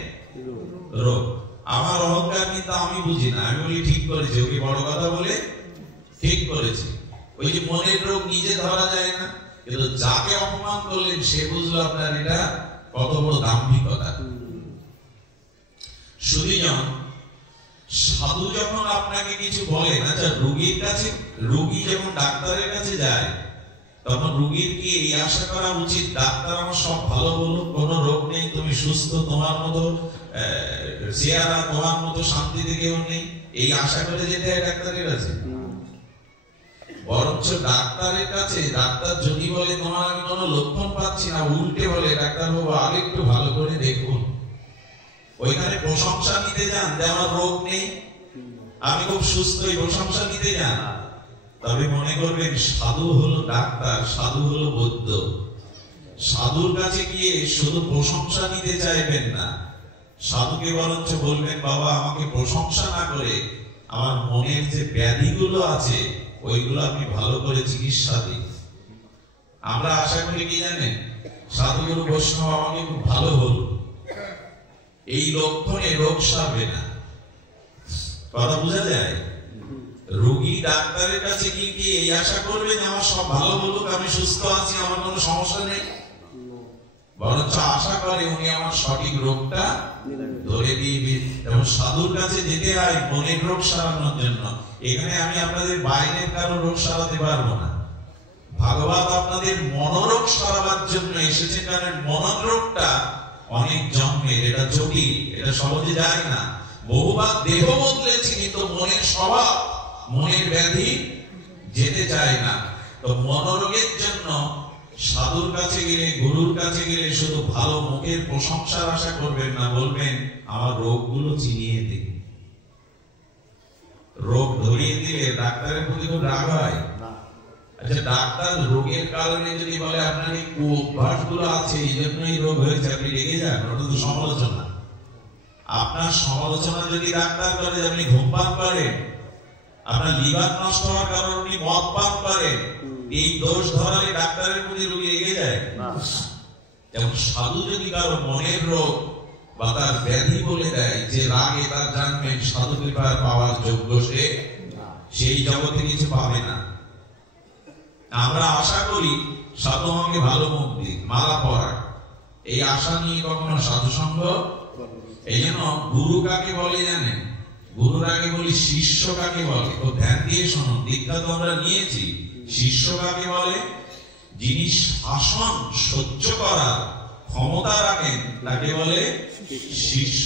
রোগ। আমার অহংকার কিন্তু আমি বুঝি না, আমি বলি ঠিক করেছে, ওকে বড় কথা বলে ঠিক করেছে। ওই যে মনের রোগ নিজে ধরা যায় না, কিন্তু যাকে অপমান করলেন সে বুঝলো আপনার এটা কত বড় দাম্ভিকতা। শুধুজন সাধু যখন আপনাকে কিছু বলেন, আচ্ছা রোগীর কাছে, রোগী যখন ডাক্তারের কাছে যায় তখন রোগীর কি এই আশা করা উচিত ডাক্তার আমার সব ভালো বলুক, কোনো রোগ নেই, তুমি সুস্থ, তোমার মতো চেহারা, তোমার মতো শান্তিতে কেউ নেই, এই আশা করে যেতে হয় ডাক্তারের কাছে? বরঞ্চ ডাক্তারের কাছে ডাক্তার যদি বলে তোমার আমি কোনো লক্ষণ পাচ্ছি না, উল্টে বলে ডাক্তার বাবু আর একটু ভালো করে দেখুন, ওইখানে প্রশংসা নিতে যান যে আমার রোগ নেই, আমি খুব সুস্থ, এই প্রশংসা নিতে যান। তবে মনে করবেন সাধু হলো ডাক্তার, সাধু হলো বৈদ্য। সাধুর কাছে গিয়ে শুধু প্রশংসা নিতে চাইবেন না, সাধুকে বরঞ্চ বলবেন বাবা আমাকে প্রশংসা না করে আমার মনের যে ব্যাধিগুলো আছে ওইগুলো আপনি ভালো করে চিকিৎসা দিন। আমরা আশা করি কি জানেন, সাধুগুরু বৈষ্ণব আমাকে খুব ভালো হল, এই লক্ষণে রোগ সারবে না। কথা বোঝা যায়? রোগী ডাক্তারের কাছে গিয়ে কি এই আশা করবে যে আমার সব ভালো বলুক, আমি সুস্থ আছি, আমার কোনো সমস্যা নেই? বরঞ্চ আশা করে উনি আমার সঠিক রোগটা ধরে দিয়ে। এবং সাধুর কাছে যেতে হয় মনের রোগ সারানোর জন্য। এখানে আমি আপনাদের বাইরের কারো রোগ সারাতে পারবো না, ভাগবত আপনাদের মনোরোগ সারাবার জন্য এসেছে। কারণ মনোরোগটা অনেক জন্মের, এটা জটিল, এটা সহজে যায় না। বহুবার দেহ বদলেছি কিন্তু মনের স্বভাব, মনের ব্যাধি যেতে চায় না। তো মনোরোগের জন্য সাধুর কাছে গেলে, গুরুর কাছে গেলে শুধু ভালো মুখের প্রশংসার আশা করবেন না, বলবেন আমার রোগগুলো চিনিয়ে দিন। রোগ ধরিয়ে দিলে ডাক্তারের প্রতি খুব রাগ হয়। আচ্ছা, ডাক্তার রোগের কারণে যদি বলে আপনার এই কুঅভ্যাস গুলো আছে, এই জন্যই রোগ হয়েছে, আপনি রেগে যান, ওটা তো সমালোচনা। আপনার সমালোচনা যদি ডাক্তার করে আপনি ধূমপান করেন, আপনার লিভার নষ্ট হওয়ার কারণে আপনি মদ পান করেন, এই দোষ ধরালে ডাক্তারের প্রতি রোগী এগিয়ে যায়। যেমন সাধু যদি কারো মনের রোগ বা তার ব্যাধি বলে দেয়, যে রাগে তার জানবেন সাধু কৃপা পাওয়ার যোগ্য সে, সেই জগতে কিছু পাবে না। আমরা আশা করি সাধু আমাকে ভালো মুখ দিক, মালা পরাক, এই আশা নিয়ে কখনো সাধু সঙ্গ। এই জন্য গুরু কাকে বলে জানেন? গুরুর আগে বলি শিষ্য কাকে বলে। তো ধ্যান দিয়ে শোনো, দীক্ষা তো আমরা নিয়েছি। শিষ্য কাকে বলে? যিনি শাসন সহ্য করার ক্ষমতা রাখেন তাকে বলে শিষ্য।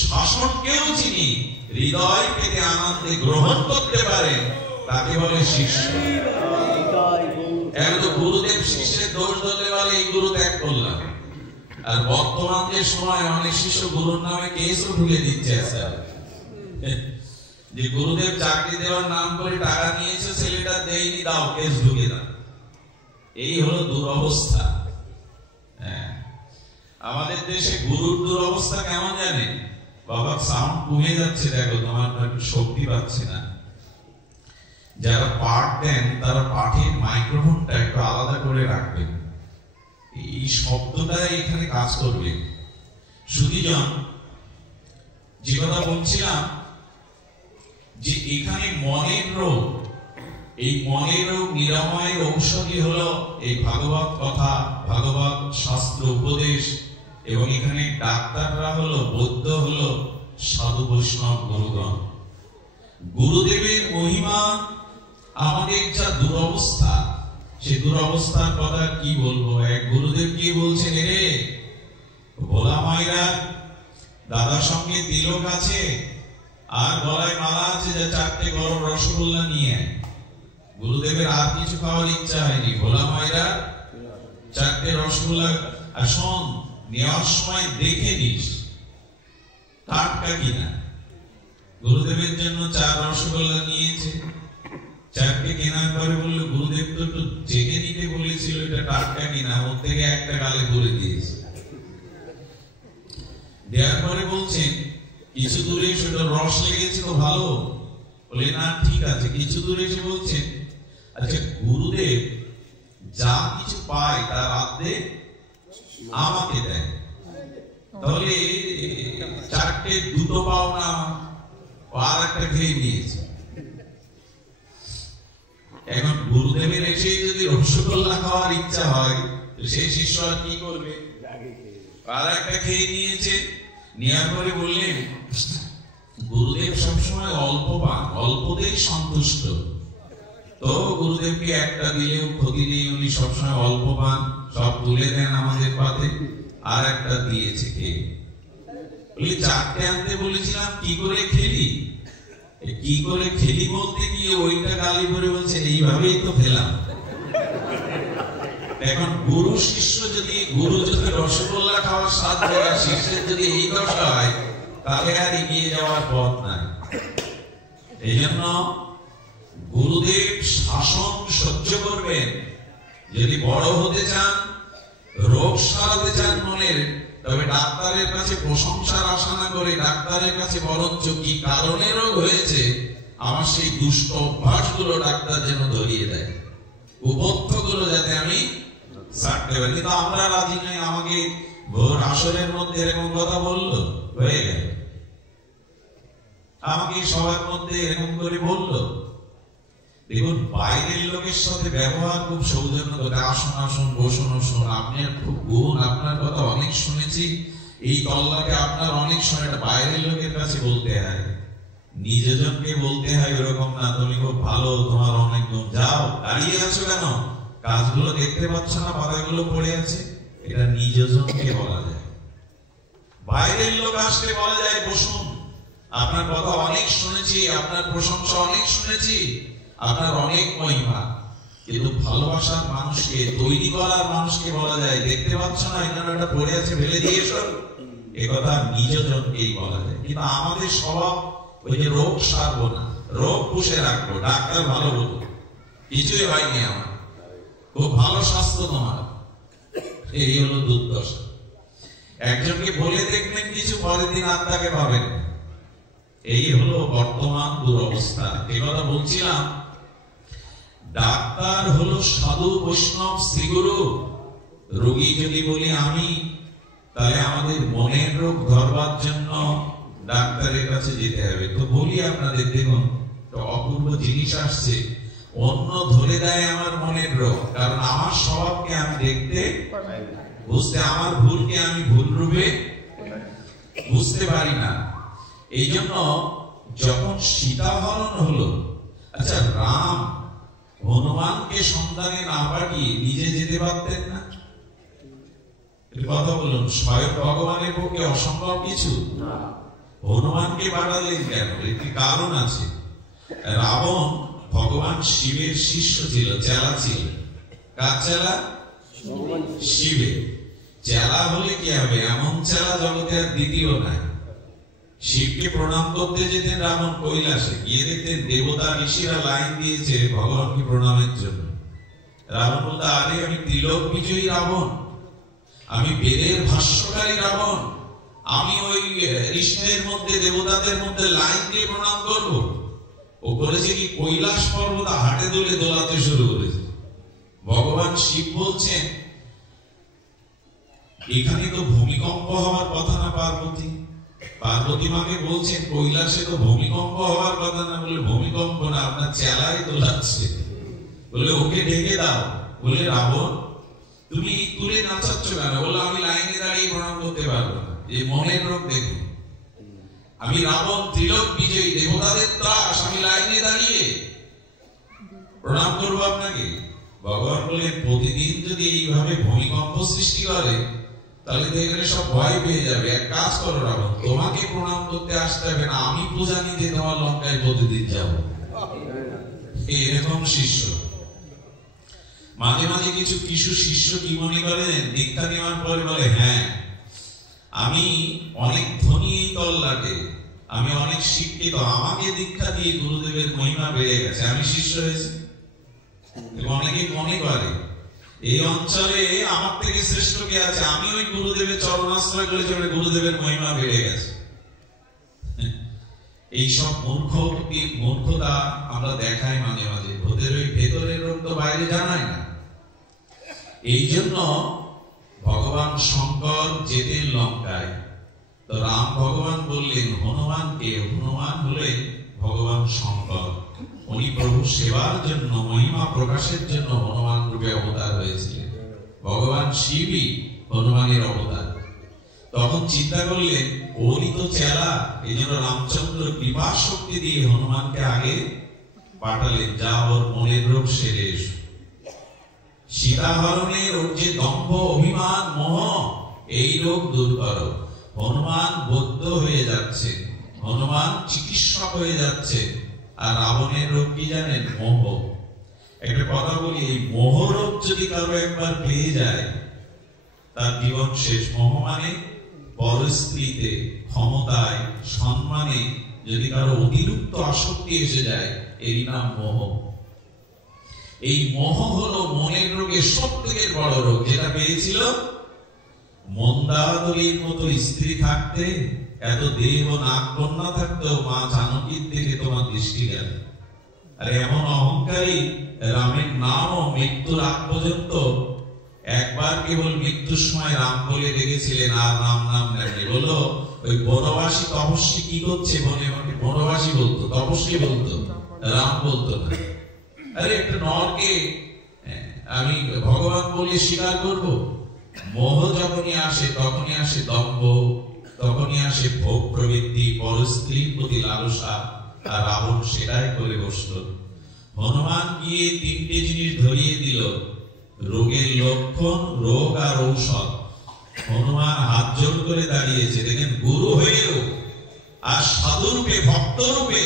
শাসনকেও যিনি হৃদয় পেতে আনন্দে গ্রহণ করতে পারেন তাকে বলে শিষ্য। এখন তো গুরুদেব শিষ্যের দোষ ধরলে বলে এই গুরু ত্যাগ করলাম। আর বর্তমান যে সময় অনেক শিষ্য গুরুর নামে কেসও ঢুকে দিচ্ছে, যে গুরুদেব চাকরি দেওয়ার নাম করে টাকা নিয়েছে, ছেলেটা দেয়নি, দাও কেস ঢুকে দাও। এই হলো দুরবস্থা। আমাদের দেশে গুরুর দুরবস্থা কেমন জানেন? বাবা সাউন্ড কমে যাচ্ছে, দেখো তোমার একটু শক্তি পাচ্ছে না। যারা পাঠ দেন তারা পাঠের মাইক্রোফোনটা একটু আলাদা করে রাখবেন, এই শব্দটা এখানে কাজ করবে। সুধীজন, যে কথা বলছিলাম যে এখানে মনের রোগ, এই মনের রোগ নিরাময়ের ঔষধি হলো এই ভাগবত কথা, ভাগবত শাস্ত্র উপদেশ। এবং এখানে ডাক্তাররা হলো, বৈদ্য হলো সাধু বৈষ্ণব গুরুগণ। গুরুদেবের মহিমা, আমাদের যা দুরবস্থা, সে দুরবস্থার কথা কি বলবো। এক গুরুদেব কি বলছেন, রে ভোলা মায়েরা দাদার সঙ্গে তিলক আছে আর গলায় মালা আছে, যে 4টে গরম রসগোল্লা নিয়ে। গুরুদেবের আর কিছু খাওয়ার ইচ্ছা হয়নি, ভোলা মায়েরা 4টে রসগোল্লা। আর শোন, নেওয়ার সময় দেখে নিস টাটকা কিনা। গুরুদেবের জন্য 4 রসগোল্লা নিয়েছে, 4টে কেনার পরে বললো গুরুদেব তো একটু চেখে নিতে বলেছিল এটা টাটকা কিনা, ওর থেকে একটা গালে ভরে দিয়েছে। দেওয়ার পরে বলছেন কিছু দূরে সেটা রস লেগেছে তো ভালো, বলে না ঠিক আছে। কিছু দূরে এসে বলছেন, আচ্ছা গুরুদেব যা কিছু পায় তার অর্ধেক আমাকে দেয়, তাহলে 4টে দুটো পাও না, আর একটা খেয়ে নিয়েছে। এখন গুরুদেবের এসে যদি রসগোল্লা খাওয়ার ইচ্ছা হয়, সেই শিষ্য আর কি করবে? আর একটা খেয়ে নিয়েছে। নেওয়ার পরে বললেন গুরুদেব সবসময় অল্প পান, অল্পতেই সন্তুষ্ট। তো গুরুদেবকে একটা দিলেও ক্ষতি নেই, উনি সবসময় অল্প পান, সব তুলে দেন আমাদের পাতে। আর একটা দিয়েছে খেয়ে। বলি 4টে আনতে বলেছিলাম, কি করে খেলি? কি করে খেলি বলতে গিয়ে ওইটা গালি করে বলছে এইভাবেই তো খেলাম। এখন গুরু শিষ্য যদি, গুরু যদি রসগোল্লা খাওয়ার স্বাদ হয়, শিষ্যের যদি এই দশা হয়, তাহলে আর এগিয়ে যাওয়ার পথ নাই। এই জন্য গুরুদেব শাসন সহ্য করবেন। যদি বড় হতে চান, রোগ সারাতে চান মনের, তবে ডাক্তারের কাছে প্রশংসার আশা না করে ডাক্তারের কাছে বরঞ্চ কি কারণে রোগ হয়েছে আমার সেই দুষ্ট অভ্যাসগুলো ডাক্তার যেন ধরিয়ে দেয়, উপথ্যগুলো যাতে আমি ছাড়তে পারি। কিন্তু আমরা রাজি নই। আমাকে ভোর আসরের মধ্যে এরকম কথা বললো, হয়ে গেল। আমাকে সবার মধ্যে এরকম করে বললো। দেখুন, বাইরের লোকের সাথে ব্যবহার খুব সৌজন্য করে, আসুন আসুন, বসুন বসুন, আপনার খুব গুণ, আপনার কথা অনেক শুনেছি, এই তল্লাকে আপনার অনেক সময়। বাইরের লোকের কাছে বলতে হয়, নিজজনকে বলতে হয় ওরকম না, তুমি খুব ভালো, তোমার অনেক গুণ, যাও। দাঁড়িয়ে আছো কেন? কাজগুলো দেখতে পাচ্ছ না, পাতাগুলো পড়ে আছে? এটা নিজজনকে বলা যায়। বাইরের লোক আসলে বলা যায় বসুন, আপনার কথা অনেক শুনেছি, আপনার প্রশংসা অনেক শুনেছি, আপনার অনেক মহিমা। কিন্তু ভালোবাসার মানুষকে, তৈরি করার মানুষকে বলা যায় দেখতে পাচ্ছ না এখানে একটা পড়ে আছে ফেলে দিয়ে এসো, একথা নিজজনকেই বলা যায়। কিন্তু আমাদের স্বভাব ওই যে রোগ সারবো না, রোগ পুষে রাখবো, ডাক্তার ভালো বলবো, কিছুই হয়নি আমার, খুব ভালো স্বাস্থ্য তোমার, এই হলো দুর্দশা। একজনকে বলে দেখবেন কিছু, পরের দিন আত্মাকে পাবেন, এই হলো বর্তমান দুরবস্থা। এই কথা বলছিলাম, ডাক্তার হলো সাধু বৈষ্ণব শ্রীগুরু, রোগী যদি বলি আমি, তাহলে আমাদের মনের রোগ ধরবার জন্য ডাক্তারের কাছে যেতে হবে। তো বলি আপনাদের, দেখুন তো অপূর্ব জিনিস আসছে, অন্য ধরে দেয় আমার মনের রোগ, কারণ আমার স্বভাবকে আমি দেখতে বুঝতে, আমার ভুলকে আমি ভুল রূপে বুঝতে পারি না। এই জন্য যখন সীতাহরণ হলো, আচ্ছা রাম হনুমানকে সন্ধানে না পাঠিয়ে নিজে যেতে পারতেন না? কথা বলুন, স্বয়ং ভগবানের পক্ষে অসম্ভব কিছু? হনুমানকে পাঠালেন কেন? একটি কারণ আছে। রাবণ ভগবান শিবের শিষ্য ছিল, চেলা ছিল। কার চেলা? শিবের চেলা হলে কি হবে? এমন চেলা জগতে আর দ্বিতীয় নাই। শিবকে প্রণাম করতে যেতেন রাবণ কৈলাসে, গিয়ে দেখতেন দেবতা ঋষিরা লাইন দিয়েছে ভগবানকে প্রণামের জন্য। রাবণ বলতো, আরে আমি ত্রিলোক বিজয়ী রাবণ, আমি বেদের ভাষ্যকারী রাবণ, আমি ওই ঋষিদের মধ্যে দেবতাদের মধ্যে লাইন দিয়ে প্রণাম করব? ও করেছে কি, কৈলাস পর্বত হাটে দোলে দোলাতে শুরু করেছে। ভগবান শিব বলছেন, এখানে তো ভূমিকম্প হওয়ার কথা না পার্বতী? পার্বতী মাকে বলছেন কৈলাসে তো ভূমিকম্প হওয়ার কথা না। বলে ভূমিকম্প না, আপনার চেলাই দোলাচ্ছে। বলে ওকে ঢেকে দাও। বলে রাবণ তুমি তুলে নাচাচ্ছ কেন? বলে আমি লাইনে দাঁড়িয়ে প্রণাম করতে পারবো না। এই মনের রোগ দেখুন, আমি রাবণ ত্রিলোক বিজয়ী, দেবতাদের ত্রাস, আমি লাইনে দাঁড়িয়ে প্রণাম করবো আপনাকে? ভগবান বলেন, প্রতিদিন যদি এইভাবে ভূমিকম্প সৃষ্টি করে তাহলে তো এখানে সব ভয় পেয়ে যাবে। এক কাজ করো রাবণ, তোমাকে প্রণাম করতে আসতে হবে না, আমি পূজা নিতে তোমার লঙ্কায় প্রতিদিন যাব। এরকম শিষ্য। মাঝে মাঝে কিছু শিষ্য কি মনে করেন, দীক্ষা নেওয়ার পরে বলে, হ্যাঁ আমি অনেক ধনী এই তল্লাটে, আমি অনেক শিক্ষিত, আমাকে দীক্ষা দিয়ে গুরুদেবের মহিমা বেড়ে গেছে, আমি শিষ্য হয়েছি। অনেকে মনে করে এই অঞ্চলে আমার থেকে শ্রেষ্ঠ কে আছে, আমি ওই গুরুদেবের চরণাশ্রয় করেছি, গুরুদেবের মহিমা বেড়ে গেছে। এইসব মূর্খতা আমরা দেখাই মাঝে মাঝে। ওদের ওই ভেতরের রোগ তো বাইরে জানাই না। এই জন্য ভগবান শঙ্কর যেতেন লঙ্কায়, তো রাম ভগবান বললেন হনুমানকে, হনুমান হলেন ভগবান শঙ্কর। উনি প্রভু সেবার জন্য, মহিমা প্রকাশের জন্য হনুমান রূপে অবতার হয়েছিলেন। ভগবান শিবই হনুমানের অবতার। তখন চিন্তা করলেন ওরই তো চেলা, এই জন্য রামচন্দ্র কৃপা শক্তি দিয়ে হনুমানকে আগে পাঠালেন, যা ওর মনের রোগ সেরে এসো। সীতাহরণের ওর যে দম্ভ, অভিমান, মোহ, এই রোগ দূর করো। হনুমান বৌদ্ধ হয়ে যাচ্ছে, হনুমান চিকিৎসক হয়ে যাচ্ছে। আর রাবণের রোগ কি জানেন? মোহ। একটা কথা বলি, এই মোহ রোগ যদি কারো একবার পেয়ে যায় তার জীবন শেষ। মোহ মানে পরিস্থিতিতে, ক্ষমতায়, সম্মানে যদি কারো অতিরিক্ত আসক্তি এসে যায়, এর নাম মোহ। এই মোহ হলো মনের রোগের সব থেকে বড় রোগ। যেটা পেয়েছিল মন্দাদরীর মতো স্ত্রী থাকতে, এত দেব নাগ কন্যা থাকতেও মা জানকীর দিকে তোমার দৃষ্টি গেল। আর এমন অহংকারী রামের নামও মৃত্যুর আগ পর্যন্ত একবার কেবল মৃত্যুর সময় রাম বলে ডেকেছিলেন, আর রাম নাম নেয়নি। বলো ওই বনবাসী তপস্বী কি করছে বনে, বনবাসী বলতো, তপস্বী বলতো, রাম বলতো না। আরে একটা নরকে আমি ভগবান বলে স্বীকার করবো? মোহ যখনই আসে তখনই আসে দম্ভ, তখনই আসে ভোগ প্রবৃত্তি, পরস্ত্রীর প্রতি লালসা। আর রাবণ সেটাই করে বসল। হনুমান গিয়ে তিনটে জিনিস ধরিয়ে দিল, রোগের লক্ষণ, রোগ আর ঔষধ। হনুমান হাত জোর করে দাঁড়িয়েছে, দেখেন গুরু হয়েও আর সাধু রূপে, ভক্ত রূপে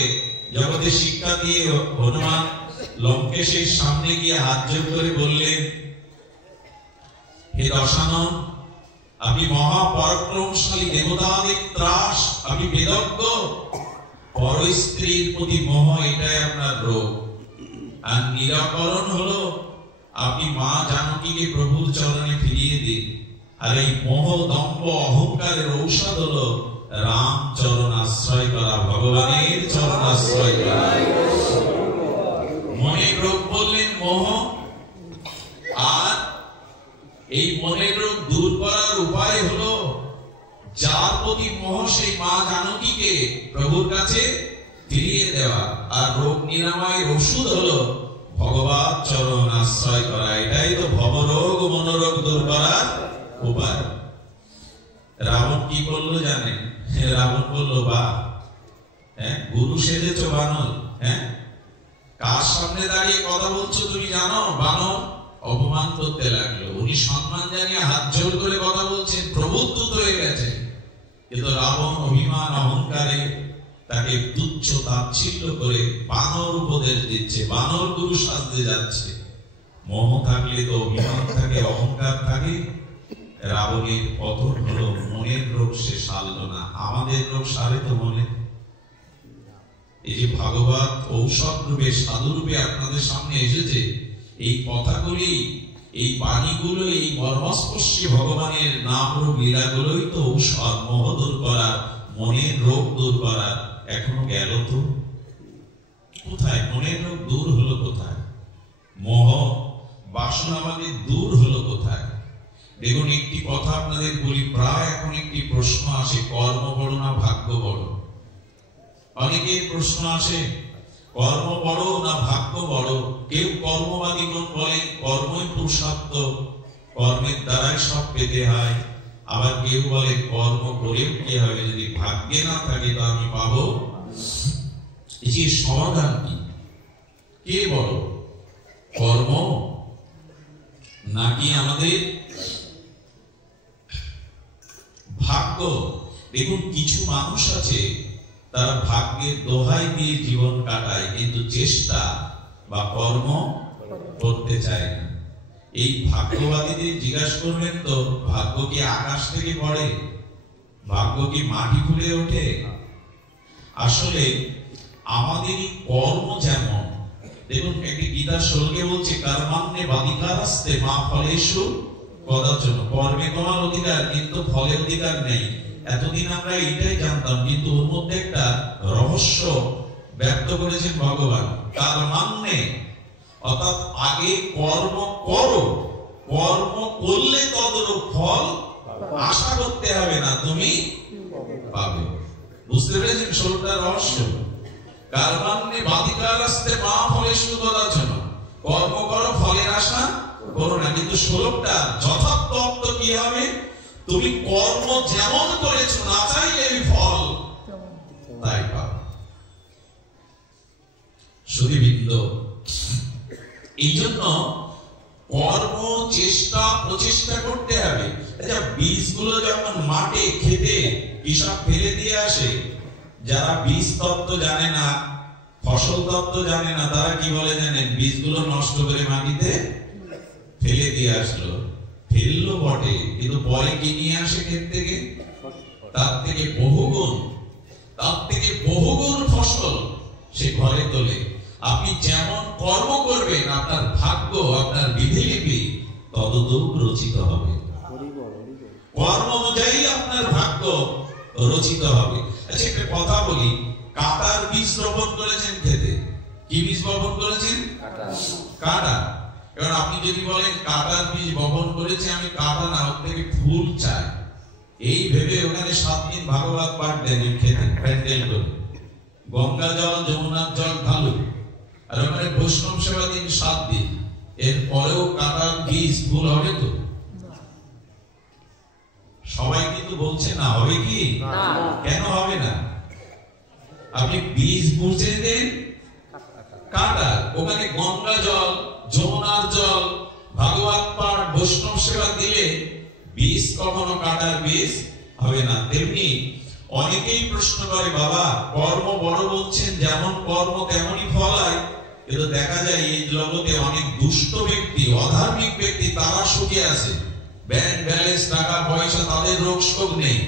জগতে শিক্ষা দিয়ে হনুমান লঙ্কেশের সামনে গিয়ে হাত জোড় করে বললেন, হে দশানন, আপনি মহাপরাক্রমশালী দেবতাদের ত্রাস, আপনি বেদজ্ঞ, পর স্ত্রীর প্রতি মোহ এটাই আপনার রোগ, আর নিরাকরণ হলো আপনি মা জানকীকে প্রভুর চরণে ফিরিয়ে দিন। আর এই মোহ দম্ভ অহংকারের ঔষধ হলো রাম চরণ আশ্রয় করা, ভগবানের চরণ আশ্রয় করা। মনের রোগ বললেন মোহ, আর এই মনের রোগ দূর করার উপায় হলো যার প্রতি মোহ সেই মা জানকীকে প্রভুর কাছে ফিরিয়ে দেওয়া। আর রোগ নিরাময়ের ওষুধ হলো ভগবান চরণ আশ্রয় করা। এটাই তো ভবরোগ মনোরোগ দূর করার উপায়। রাবণ কি করলো জানেন? রাবণ বলল, বা গুরু সেজেছো বানর, কার সামনে দাঁড়িয়ে কথা বলছো তুমি জানো? বানর অপমান করতে লাগলো। উনি সম্মান জানিয়ে হাত জোড় করে কথা বলছেন, প্রভুত্ব হয়ে গেছে, কিন্তু রাবণ অভিমান অহংকারে তাকে তুচ্ছ তাচ্ছিল্য করে বানর উপদেশ দিচ্ছে, বানর গুরু সাজতে যাচ্ছে। মোহ থাকলে তো অভিমান থাকে, অহংকার থাকে। রাবণের পতন হলো, মনের রোগ সে সারলো না। আমাদের রোগ সারে তো মনে। এই যে ভাগবত ঔষধ রূপে সাধু রূপে আপনাদের সামনে এসেছে, এই কথাগুলি, এই বাণীগুলো, এই মর্মস্পর্শী ভগবানের নাম রূপ লীলাগুলোই তো ঔষধ, মোহ দূর করার, মনের রোগ দূর করার। এখনো গেল তো কোথায়? মনের রোগ দূর হলো কোথায়? মোহ বাসনা আমাদের দূর হলো কোথায়? দেখুন, একটি কথা আপনাদের বলি, প্রায় এখন একটি প্রশ্ন আসে, কর্ম বড় না ভাগ্য বড়? অনেকের প্রশ্ন আসে, কর্ম বড় না ভাগ্য বড়? কেউ কর্মবাদীগণ বলেন কর্মই পুরুষার্থ, কর্মের দ্বারাই সব পেতে হয়। আবার কেউ বলে কর্ম করেও কি হবে, যদি ভাগ্যে না থাকে তো আমি পাবো। এই যে সমাধান কি? কে বড়, কর্ম নাকি আমাদের ভাগ্য? দেখুন, কিছু মানুষ আছে তারা ভাগ্যের দোহাই দিয়ে জীবন কাটায়, কিন্তু চেষ্টা বা কর্ম করতে চায় না। এই ভাগ্যবাদীদের জিজ্ঞাসা করবেন তো, ভাগ্য কি আকাশ থেকে পড়ে? ভাগ্য কি মাটি খুলে ওঠে? আসলে আমাদের কর্ম যেমন, দেখুন একটি গীতা শ্লোকে বলছে, কর্মান্নে বাধিকারাস্তে মা ফলেষু কদাচন। কর্মে তোমার অধিকার, কিন্তু ফলে অধিকার নেই। এতদিন আমরা এটাই জানতাম, কিন্তু ওর মধ্যে একটা রহস্য ব্যক্ত করেছেন ভগবান। কর্মান্নে অর্থাৎ আগে কর্ম করো, কর্ম করলে তদরূপ ফল আশা করতে হবে না, তুমি পাবে। বুঝতে পেরেছেন শ্লোকটার রহস্য? কর্মান্নে বাধিকারাস্তে মা ফলেষু কদাচন। কর্ম করো, ফলের আশা করো না। কিন্তু শ্লোকটা যথার্থ অর্থ কি হবে? তুমি কর্ম যেমন করেছো, না চাইলে ফল তাই পাবে। শুধুবৃন্দ, এই জন্য কর্ম, চেষ্টা, প্রচেষ্টা করতে হবে। আচ্ছা, বীজগুলো যখন মাঠে খেতে কৃষক ফেলে দিয়ে আসে, যারা বীজ তত্ত্ব জানে না, ফসল তত্ত্ব জানে না, তারা কি বলে জানেন? বীজগুলো নষ্ট করে মাটিতে ফেলে দিয়ে আসলো। ফেললো বটে, কিন্তু পরে কি নিয়ে আসে ক্ষেত থেকে? তার থেকে বহুগুণ ফসল সে ঘরে তোলে। আপনি যেমন কর্ম করবেন, আপনার ভাগ্য, আপনার বিধিলিপি ততদূর রচিত হবে। কর্ম অনুযায়ী আপনার ভাগ্য রচিত হবে। আচ্ছা, একটা কথা বলি, কাঁটার বীজ রোপণ করেছেন খেতে, কি বীজ বপন করেছেন? কাঁটা। এবার আপনি যদি বলেন কাঁটার বীজ বপন করেছে, আমি কাঁটা না, ওর থেকে ফুল চাই, এই ভেবে ওখানে 7 দিন ভাগবত পাঠ দেন খেতে, প্যান্ডেল করে, গঙ্গা জল যমুনার জল ঢালু, আর ওখানে বৈষ্ণব সেবা দিন 7 দিন। এর পরেও কাঁটার বীজ ফুল হবে তো? সবাই কিন্তু বলছে না, হবে কি? কেন হবে না? আপনি বীজ বুঝে দেন কাঁটা, ওখানে গঙ্গা জল, যমুনার জল, ভাগবত পাঠ, বৈষ্ণব সেবা দিলে বীজ কখনো কাঁটার বীজ হবে না। তেমনি অনেকেই প্রশ্ন করে, বাবা কর্ম বড় বলছেন, যেমন কর্ম তেমনই ফল হয়, কিন্তু দেখা যায় এই জগতে অনেক দুষ্ট ব্যক্তি, অধার্মিক ব্যক্তি, তারা সুখে আছে, ব্যাংক ব্যালেন্স, টাকা পয়সা, তাদের রোগ শোক নেই।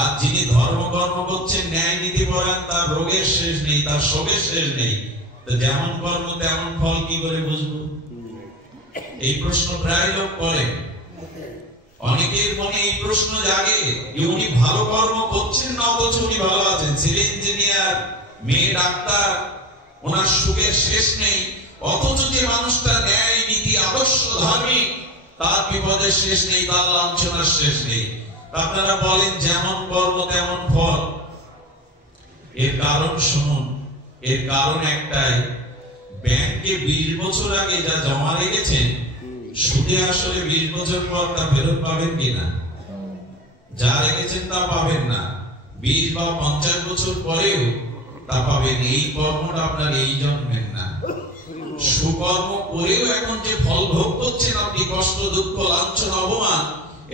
আর যিনি ধর্মকর্ম করছেন, ন্যায় নীতি পরায়ণ, তার রোগের শেষ নেই, তার শোকের শেষ নেই। তো যেমন কর্ম তেমন ফল কি করে বুঝবো? এই প্রশ্ন প্রায় লোক করে। অনেকের মনে এই প্রশ্ন জাগে যে উনি ভালো কর্ম করছেন না, অথচ উনি ভালো আছেন, ছেলে ইঞ্জিনিয়ার, মেয়ে ডাক্তার, ওনার সুখের শেষ নেই। অথচ যে মানুষটা ন্যায় নীতি আদর্শ ধার্মিক, তার বিপদের শেষ নেই, তার লাঞ্ছনার শেষ নেই। আপনারা বলেন যেমন কর্ম তেমন ফল। এর কারণ শুনুন, এর কারণ একটাই, ব্যাংকে 20 বছর আগে যা জমা রেখেছেন, সুদে আসলে 20 বছর পর তা ফেরত পাবেন কিনা? যা রেখেছেন তা পাবেন না, 20 বা 50 বছর পরেও তা পাবেন। এই কর্মটা আপনার এই জন্মের না। সুকর্ম করেও এখন যে ফল ভোগ করছেন আপনি, কষ্ট, দুঃখ, লাঞ্ছনা, অপমান,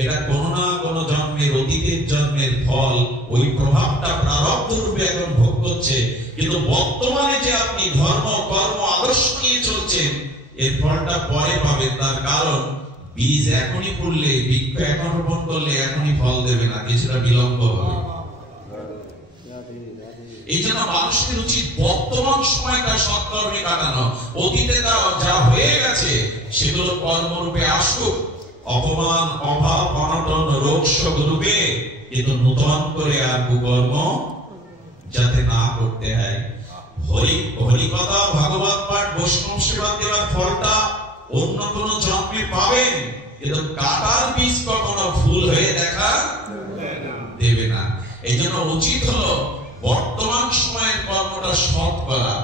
এটা কোন না কোন জন্মের, অতীতের জন্মের ফল। ওই প্রভাবটা প্রারব্ধ রূপে এখন ভোগ করছে। কিন্তু বর্তমানে যে আপনি ধর্ম, কর্ম, আদর্শ নিয়ে চলছেন, এর ফলটা পরে পাবেন। তার কারণ বীজ এখনই পড়লে, বৃক্ষ এখন রোপণ করলে এখনই ফল দেবে না, কিছুটা বিলম্ব হবে। এই জন্য মানুষের উচিত বর্তমান সময়টা সৎকর্মে কাটানো। অতীতে যা হয়ে গেছে সেগুলো কর্মরূপে আসুক, অপমান, অভাব, অনটন, রোগ শোক রূপে, কিন্তু নূতন করে আর কুকর্ম যাতে না করতে হয়। হরিকথা, ভাগবত পাঠ, বৈষ্ণব সেবা দেওয়ার ফলটা অন্য কোন জন্মে পাবেন, কিন্তু কাটার বীজ কখনো ফুল হয়ে দেখা দেবে না। এই জন্য উচিত হলো বর্তমান সময়ের কর্মটা সৎ করা,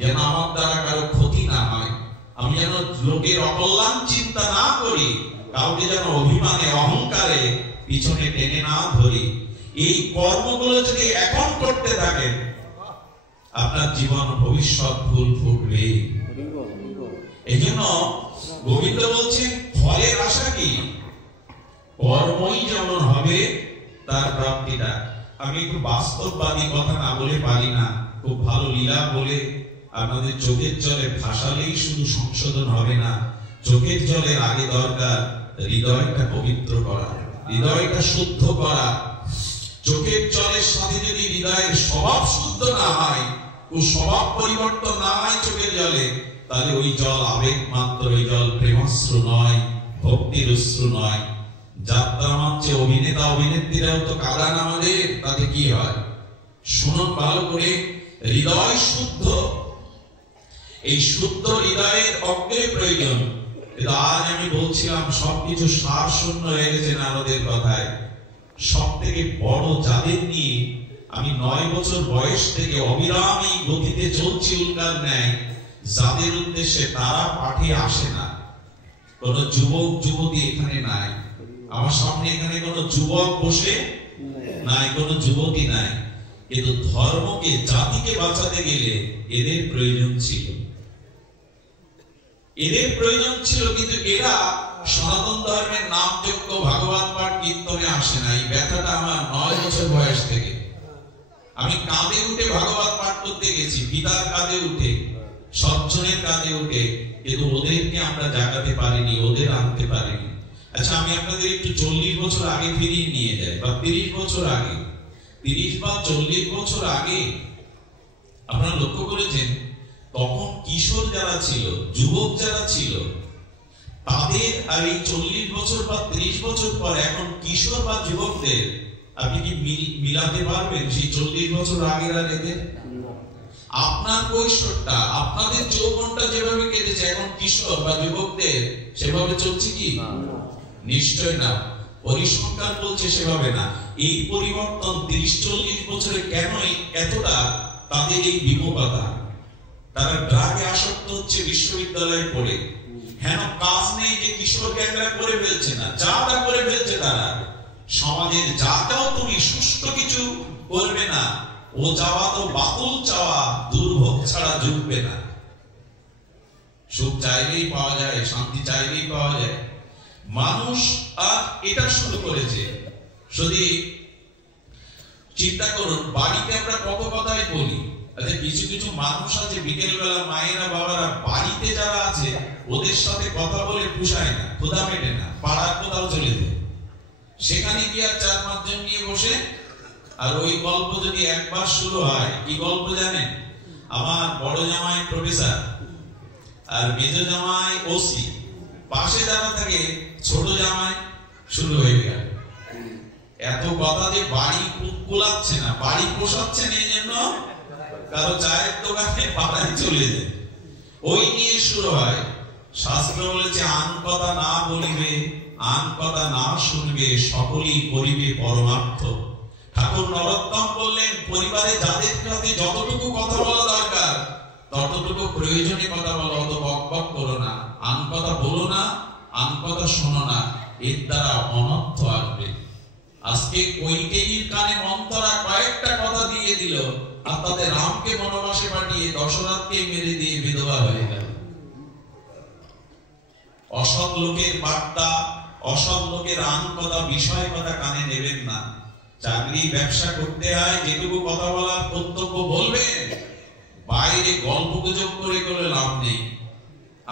যেন আমার দ্বারা কারো ক্ষতি না হয়, আমি যেন লোকের অকল্যাণ চিন্তা না করি, কাউকে যেন অভিমানে, অহংকারে পিছনে টেনে না ধরি। এই কর্মগুলো যদি এখন করতে থাকেন, আপনার জীবন ভবিষ্যৎ ফুল ফুটবে। এই জন্য গোবিন্দ বলছেন ফলের আশা কি? কর্মই যেমন হবে তার প্রাপ্তিটা। আমি একটু বাস্তববাদী কথা না বলে পারি না, খুব ভালো লীলা বলে আপনাদের চোখের জলে ভাসালেই শুধু সংশোধন হবে না, চোখের জলের আগে দরকার হৃদয়টা পবিত্র করা, হৃদয়টা শুদ্ধ করা। চোখের জলের সাথে যদি হৃদয়ের স্বভাব শুদ্ধ না হয়, ও স্বভাব পরিবর্তন না হয় চোখের জলে, তাহলে ওই জল আবেগ মাত্র, ওই জল প্রেমাশ্রু নয়, ভক্তির অশ্রু নয়। যাত্রা মঞ্চে অভিনেতা অভিনেত্রীরাও তো কাঁদান আমাদের, তাতে কি হয় শুনুন ভালো করে। হৃদয় শুদ্ধ, এই শুদ্ধ হৃদয়ের অগ্রে প্রয়োজন। আজ আমি বলছিলাম সবকিছু সার শূন্য হয়ে গেছে নারদের কথায়। সব থেকে বড় যাদের নিয়ে আমি 9 বছর বয়স থেকে অবিরাম এই গতিতে চলছি উল্কার ন্যায়, যাদের উদ্দেশ্যে তারা পাঠে আসে না। কোন যুবক যুবতী এখানে নাই, আমার সামনে এখানে কোন যুবক বসে নাই, কোন যুবতী নাই, কিন্তু ধর্মকে, জাতিকে বাঁচাতে গেলে এদের প্রয়োজন ছিল, এদের প্রয়োজন ছিল। কিন্তু এরা সনাতন ধর্মের নামযোগ্য ভাগবত পাঠ কীর্তনে আসে না। এই ব্যথাটা আমার 9 বছর বয়স থেকে। আমি কাঁধে উঠে ভাগবত পাঠ করতে গেছি, পিতার কাঁধে উঠে, সজ্জনের কাঁধে উঠে, কিন্তু ওদেরকে আমরা জাগাতে পারিনি, ওদের আনতে পারিনি। আচ্ছা, আমি আপনাদের একটু 40 বছর আগে ফিরিয়ে নিয়ে যাই, বা 30 বছর আগে, 30 বা 40 বছর আগে আপনারা লক্ষ্য করেছেন তখন কিশোর যারা ছিল, যুবক যারা ছিল, তাদের আর এই 40 বছর বা 30 বছর পর এখন কিশোর বা যুবকদের আপনি কি মিলাতে পারবেন সেই 40 বছর আগের আর এদের? আপনার কৈশোরটা, আপনাদের যৌবনটা যেভাবে কেটেছে, এখন কিশোর বা যুবকদের সেভাবে চলছে কি? নিশ্চয় না। পরিসংখ্যান বলছে সেভাবে না। এই পরিবর্তন 30-40 বছরে কেন এতটা তাদের এই বিমুখতা? তারা ড্রাগে আসক্ত হচ্ছে বিশ্ববিদ্যালয়ে পড়ে, হেন কাজ নেই যে কিশোর গ্যাংরা করে ফেলছে না, যা তা করে ফেলছে তারা। সমাজের যা চাও তুমি, সুষ্ঠু কিছু করবে না, ও চাওয়া তো বাতুল চাওয়া, দুর্ভোগ ছাড়া জুটবে না। সুখ চাইলেই পাওয়া যায়, শান্তি চাইলেই পাওয়া যায়। মানুষ আর এটা শুরু করেছে। যদি চিন্তা করুন, বাড়িতে আমরা কত কথাই বলি, আচ্ছা, কিছু কিছু মানুষ আছে বিকেল বেলা মায়েরা বাবারা বাড়িতে যারা আছে ওদের সাথে কথা বলে পুষায় না, ক্ষুধা মেটে না, পাড়ার কোথাও চলে যায়, সেখানে গিয়ে 4-5 জন নিয়ে বসে আর ওই গল্প যদি একবার শুরু হয়, কি গল্প জানেন? আমার বড় জামাই প্রফেসর আর মেজ জামাই ওসি, পাশে যারা থাকে ছোট জামাই, শুরু হয়ে গেল এত কথা যে বাড়ি কুলাচ্ছে না, বাড়ি পোষাচ্ছে না, এই জন্য কারো চায়ের দোকানে পাড়ায় চলে যায়, ওই নিয়ে শুরু হয়। শাস্ত্র বলেছে আন কথা না বলিবে, আন কথা না শুনবে, সকলেই করিবে পরমার্থ। ঠাকুর নরোত্তম বললেন পরিবারে যাদের সাথে যতটুকু কথা বলা দরকার ততটুকু প্রয়োজনে কথা বলো, অত বকবক করো না, আন কথা বলো না, আন কথা শোনো না, এর দ্বারা অনর্থ আসবে। আজকে কৈকেয়ীর কানে মন্থরা কয়েকটা কথা দিয়ে দিল আর তাদের রামকে বনবাসে পাঠিয়ে দশরথকে মেরে দিয়ে বিধবা হয়ে গেল। অসৎ লোকের বার্তা, অসৎ লোকের আন কথা, বিষয় কথা কানে নেবেন না। চাকরি ব্যবসা করতে হয়, যেটুকু কথা বলার কর্তব্য বলবেন, বাইরে গল্প গুজব করে করে লাভ নেই।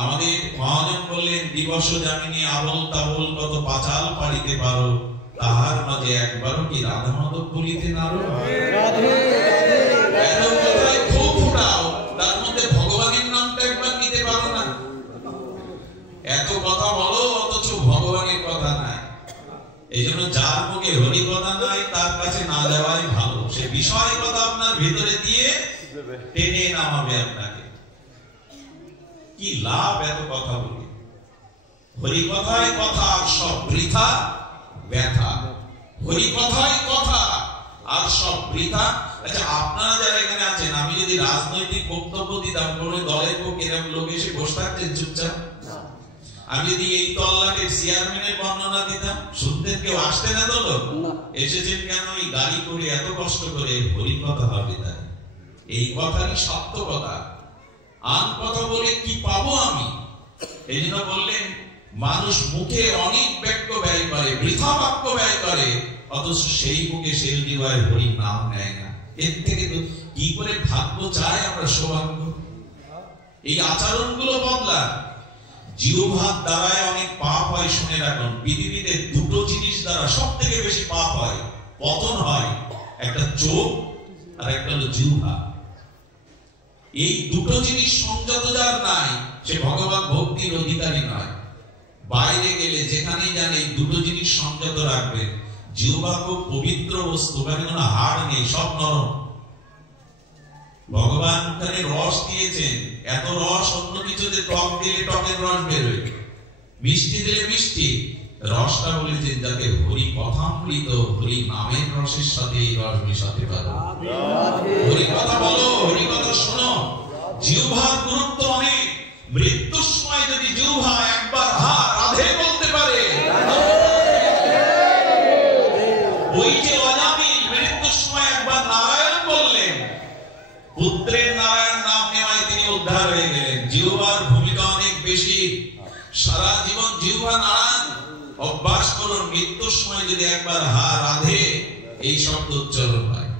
আমাদের মহাজন বললেন দিবস জামিনী আবল তাবল কত পাঁচাল পারিতে পারো, তাহার মাঝে একবারও কি রাধা মাধব বলিতে নারো। এত কথায় খুব ফুটাও, তার মধ্যে ভগবানের নামটা একবার নিতে পারো না। এত কথা বলো অথচ ভগবানের কথা নাই। এই জন্য যার মুখে হরি কথা নাই তার কাছে না যাওয়াই ভালো। সে বিষয় কথা আপনার ভিতরে দিয়ে টেনে নামাবে আপনাকে। কি লাভ এত কথা বলে? হরি কথায় কথা আর সব বৃথা ব্যথা, হরি কথায় কথা আর সব বৃথা। আচ্ছা, আপনারা যারা এখানে আছেন, আমি যদি রাজনৈতিক বক্তব্য দিতাম, কোন দলের পক্ষে এরকম লোক এসে বসে থাকতেন চুপচাপ? আমি যদি এই তল্লাটের চেয়ারম্যানের বর্ণনা দিতাম, শুনতেন কেউ? আসতে না তো লোক? এসেছেন কেন? এই গাড়ি করে এত কষ্ট করে হরি কথা হবে, তাই এই কথারই সত্য কথা। আন কথা বলে কি পাবো আমি? এই জন্য বললেন মানুষ মুখে অনেক বাক্য ব্যয় করে, বৃথা বাক্য ব্যয় করে, অথচ সেই মুখে সেই জীবনে হরি নাম নেয় না। এর থেকে তো কি করে ভাগ্য চায় আমরা সৌভাগ্য। এই আচরণগুলো বদলা। জিহ্বার দ্বারায় অনেক পাপ হয়, শুনে রাখুন। পৃথিবীতে দুটো জিনিস দ্বারা সব থেকে বেশি পাপ হয়, পতন হয়, একটা চোখ আর একটা হলো জিহ্বা। এই দুটো জিনিস সংযত যার নাই, সে ভগবান ভক্তির অধিকারী নয়। বাইরে গেলে যেখানেই যান এই দুটো জিনিস সংযত রাখবেন। জিহ্বা খুব পবিত্র বস্তু, ওখানে কোনো হাড় নেই, সব নরম। ভগবান ওখানে রস দিয়েছেন, এত রস অন্য কিছুতে টক দিলে টকের রস বেরোয়, মিষ্টি দিলে মিষ্টি। রসটা বলেছেন যাতে হরি কথামৃত, হরি নামের রসের সাথে এই রস মেশাতে পারো। হরি কথা বলো, হরি কথা শোনো। জিহ্বার গুরুত্ব অনেক। মৃত্যুর সময় যদি জিহ্বা একবার হা রাধে বলতে পারে, ওই যে অজামিল মৃত্যুর সময় একবার নারায়ণ বললেন, পুত্রের নারায়ণ নাম নেওয়ায় তিনি উদ্ধার হয়ে গেলেন। জিহ্বার ভূমিকা অনেক বেশি। সারা জীবন জিহ্বা নারায়ণ অভ্যাস করুন। মৃত্যুর সময় যদি একবার হা রাধে এই শব্দ উচ্চারণ হয়,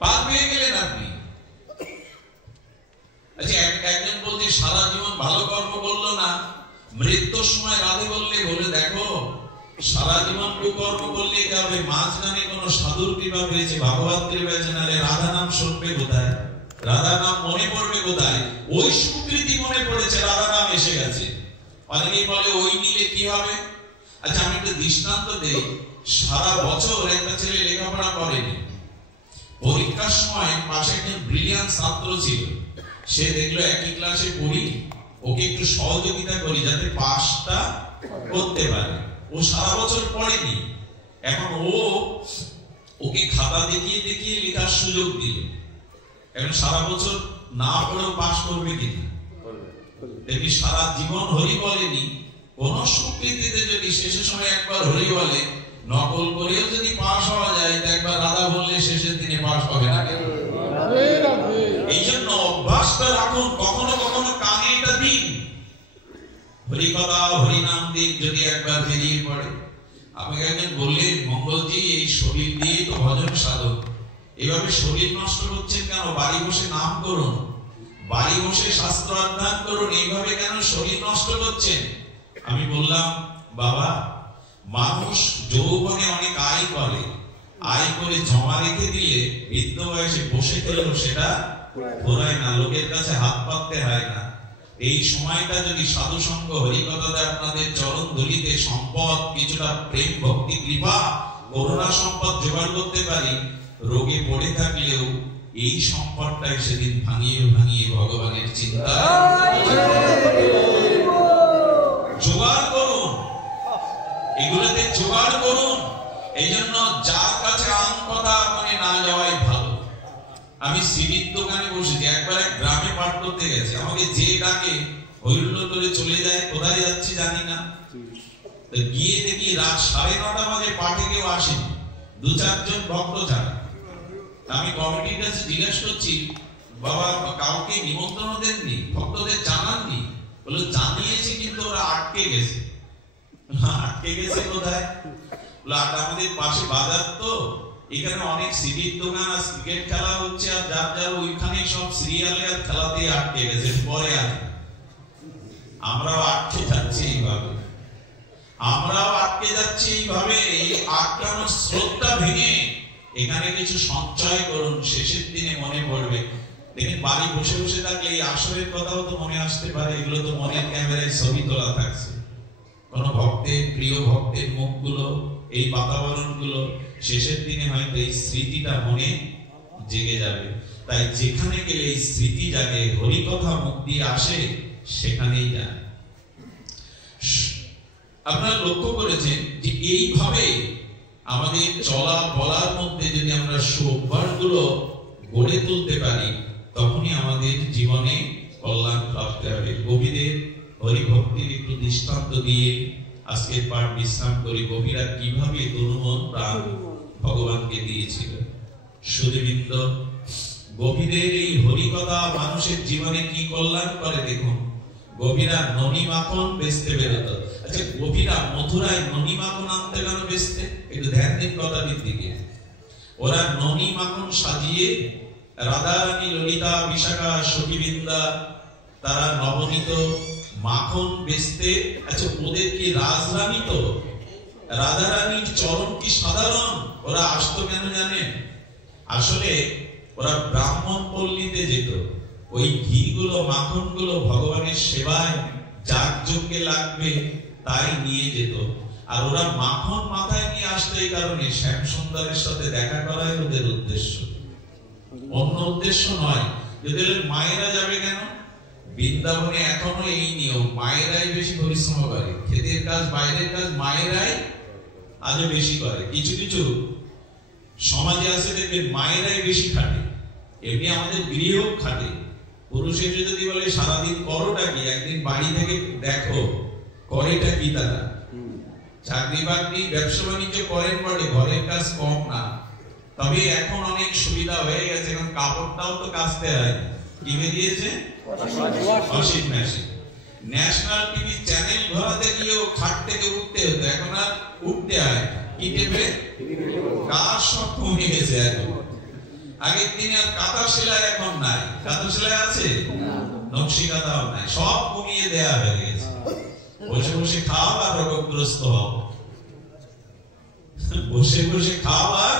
পার পেয়ে গেলেন আপনি। আচ্ছা, একজন বলছে সারা জীবন ভালো কর্ম করলো না, মৃত্যুর সময় রাধে বললে, বলে দেখো সারা জীবন কুকর্ম করলে কি হবে? মাঝখানে কোন সাধুর কৃপা পেয়েছে, ভাগবত কৃপা জানালে রাধা নাম শুনবে কোথায়? রাধা নাম মনে পড়বে কোথায়? ওই সুকৃতি মনে পড়েছে, রাধা নাম এসে গেছে। অনেকেই বলে ওই নিলে কি হবে? আচ্ছা, আমি একটা দৃষ্টান্ত দেই। সারা বছর একটা ছেলে লেখাপড়া করেনি, পরীক্ষার সময় পাশে একজন ব্রিলিয়ান্ট ছাত্র ছিল। সে দেখলো একই ক্লাসে পড়ি, ওকে একটু সহযোগিতা করি যাতে পাসটা করতে পারে। ও সারা বছর পড়েনি, এখন ওকে খাতা দেখিয়ে দেখিয়ে লেখার সুযোগ দিল। এখন সারা বছর না পড়েও পাস করবে কিনা? দেখবি সারা জীবন হরি বলেনি, কোন সুকৃতিতে যদি শেষের সময় একবার হরি বলে, নকল করেও যদি পাস হওয়া যায়, একবার রাধা বললে শেষের দিনে পাস হবে না। এই জন্য অভ্যাসটা রাখুন, কখনো কখনো কানে এটা দিন, হরি কথা হরি নাম দিন। যদি একবার বেরিয়ে পড়ে, আমাকে একজন বললেন, মঙ্গলজি এই শরীর দিয়ে তো ভজন সাধন, এভাবে শরীর নষ্ট করছেন কেন? বাড়ি বসে নাম করুন, বাড়ি বসে শাস্ত্র অধ্যয়ন করুন, এইভাবে কেন শরীর নষ্ট করছেন? আমি বললাম, বাবা, মানুষ যৌবনে অনেক আয় করে, আয় করে জমা রেখে দিয়ে বৃদ্ধ বয়সে বসে গেলেও সেটা ঘোরায় না, লোকের কাছে হাত পাততে হয় না। এই সময়টা যদি সাধু সঙ্গ, হরিকথাতে, আপনাদের চরণ ধুলিতে সম্পদ, কিছুটা প্রেম, ভক্তি, কৃপা, করুণা সম্পদ জোগাড় করতে পারি, রোগে পড়ে থাকলেও এই সম্পদটাই সেদিন ভাঙিয়ে ভাঙিয়ে ভগবানের চিন্তা জোগাড় করুন, এগুলোতে জোগাড় করুন। এই জন্য যার কাছে আম কথা মানে না যাওয়াই ভালো। আমি সিঁড়ির দোকানে বসেছি, একবার এক গ্রামে পাঠ করতে গেছে, আমাকে যে ডাকে হইহুল্লোড় করে চলে যায়, কোথায় যাচ্ছি জানি না, গিয়ে দেখি রাত 9:30 বাজে পাঠে কেউ আসেনি, 2-4 ভক্ত ছাড়া। আমি কমিটির কাছে জিজ্ঞেস করছি, বাবা কাউকে নিমন্ত্রণ দেননি, ভক্তদের জানাননি? বলে জানিয়েছি কিন্তু ওরা আটকে গেছে। আটকে গেছে কোথায়? আমাদের পাশে বাজার, তো এখানে অনেক সিডির দোকান আর ক্রিকেট খেলা হচ্ছে, আর যার যার ওইখানে সব সিরিয়ালে আর খেলাতে আটকে গেছে, পরে আর আমরাও আটকে যাচ্ছি এইভাবে, আমরাও আটকে যাচ্ছি এইভাবে। এই আটকানোর স্রোতটা ভেঙে এখানে কিছু সঞ্চয় করুন, শেষের দিনে মনে পড়বে। দেখেন, বাড়ি বসে বসে থাকলে এই আসরের কথাও তো মনে আসতে পারে, এগুলো তো মনের ক্যামেরায় ছবি তোলা থাকছে। কোন ভক্তের, প্রিয় ভক্তের মুখগুলো, এই বাতাবরণ গুলো শেষের দিনে হয়তো এই স্মৃতিটা মনে জেগে যাবে। তাই যেখানে গেলে এই স্মৃতি জাগে, হরিকথা মুখ দিয়ে আসে, সেখানেই যায়। আপনারা লক্ষ্য করেছেন যে এইভাবে আমাদের চলা বলার মধ্যে যদি আমরা অভ্যাসগুলো গড়ে তুলতে পারি, তখনই আমাদের জীবনে কল্যাণ প্রাপ্তি হবে। কবিদের হরিভক্তির একটু দৃষ্টান্ত দিয়ে আজকের পাঠ বিশ্রাম করি। কবিরা কিভাবে তনুমন প্রাণ ভগবানকে দিয়েছিল। সুধীবৃন্দ, গোপীদের এই হরিকথা মানুষের জীবনে কি কল্যাণ করে দেখুন। গোপীরা ননি মাখন বেচতে বেরোতো। আচ্ছা, গোপীরা মথুরায় ননি মাখন আনতে কেন বেচতে? একটু ধ্যান দিন কথাটির দিকে। ওরা ননি মাখন সাজিয়ে রাধারানী, ললিতা, বিশাখা, সখীবৃন্দা, তারা নবনীত মাখন বেচতে। আচ্ছা, ওদের কি রাজরানী? তো রাধারানীর চরণ কি সাধারণ? ওরা আসতো কেন জানেন? আসলে ওরা ব্রাহ্মণ পল্লীতে যেত, ওই ঘি গুলো, মাখন গুলো ভগবানের সেবায় যাগযজ্ঞে লাগবে তাই নিয়ে যেত। আর ওরা মাখন মাথায় নিয়ে আসতো এই কারণে, শ্যাম সুন্দরের সাথে দেখা করাই ওদের উদ্দেশ্য, অন্য উদ্দেশ্য নয়। যদি মায়েরা যাবে কেন? বৃন্দাবনে এখনো এই নিয়ম, মায়েরাই বেশি পরিশ্রম করে, ক্ষেতের কাজ, বাইরের কাজ মায়েরাই আজও বেশি করে। কিছু কিছু সমাজে আছে দেখবেন মায়েরাই বেশি খাটে, এমনি আমাদের গৃহ খাটে। পুরুষের যদি বলে সারাদিন করোটা কি, একদিন বাড়ি থেকে দেখো করেটা কি। তারা চাকরি বাকরি, ব্যবসা বাণিজ্য করেন বটে, ঘরের কাজ কম না। তবে এখন অনেক সুবিধা হয়ে গেছে, এখন কাপড়টাও তো কাচতে হয়। কি বেরিয়েছে? Washing machine. National TV channel ঘোরাতে গিয়েও খাট থেকে উঠতে হতো, এখন আর উঠতে হয় কি টেপে? কাজ সব কমে গেছে এখন। আগের দিনে আর কাঁথা সেলাই এখন নাই। কাঁথা সেলাই আছে? নকশি কাঁথাও নাই, সব কমিয়ে দেয়া হয়ে গেছে। বসে বসে খাও আর রোগগ্রস্ত হও, বসে বসে খাও আর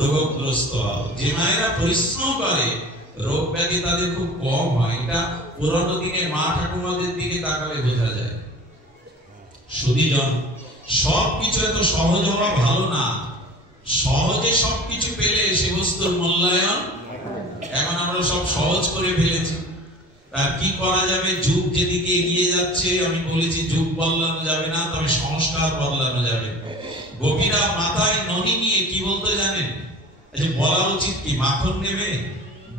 রোগগ্রস্ত হও। যে মায়েরা পরিশ্রম করে রোগ ব্যাধি তাদের খুব কম হয়। এটা পুরনো দিনে মা ঠাকুমাদের দিকে তাকালে বোঝা যায়। সুধীজন, সবকিছু এত সহজ হওয়া ভালো না। সহজে সবকিছু পেলে সে বস্তুর মূল্যায়ন, এখন আমরা সব সহজ করে ফেলেছি। আর কি করা যাবে? যুগ যেদিকে এগিয়ে যাচ্ছে, আমি বলেছি যুগ বদলানো যাবে না, তবে সংস্কার বদলানো যাবে। গোপীরা মাথায় ননি নিয়ে কি বলতে জানেন? বলা উচিত কি, মাখন নেবে,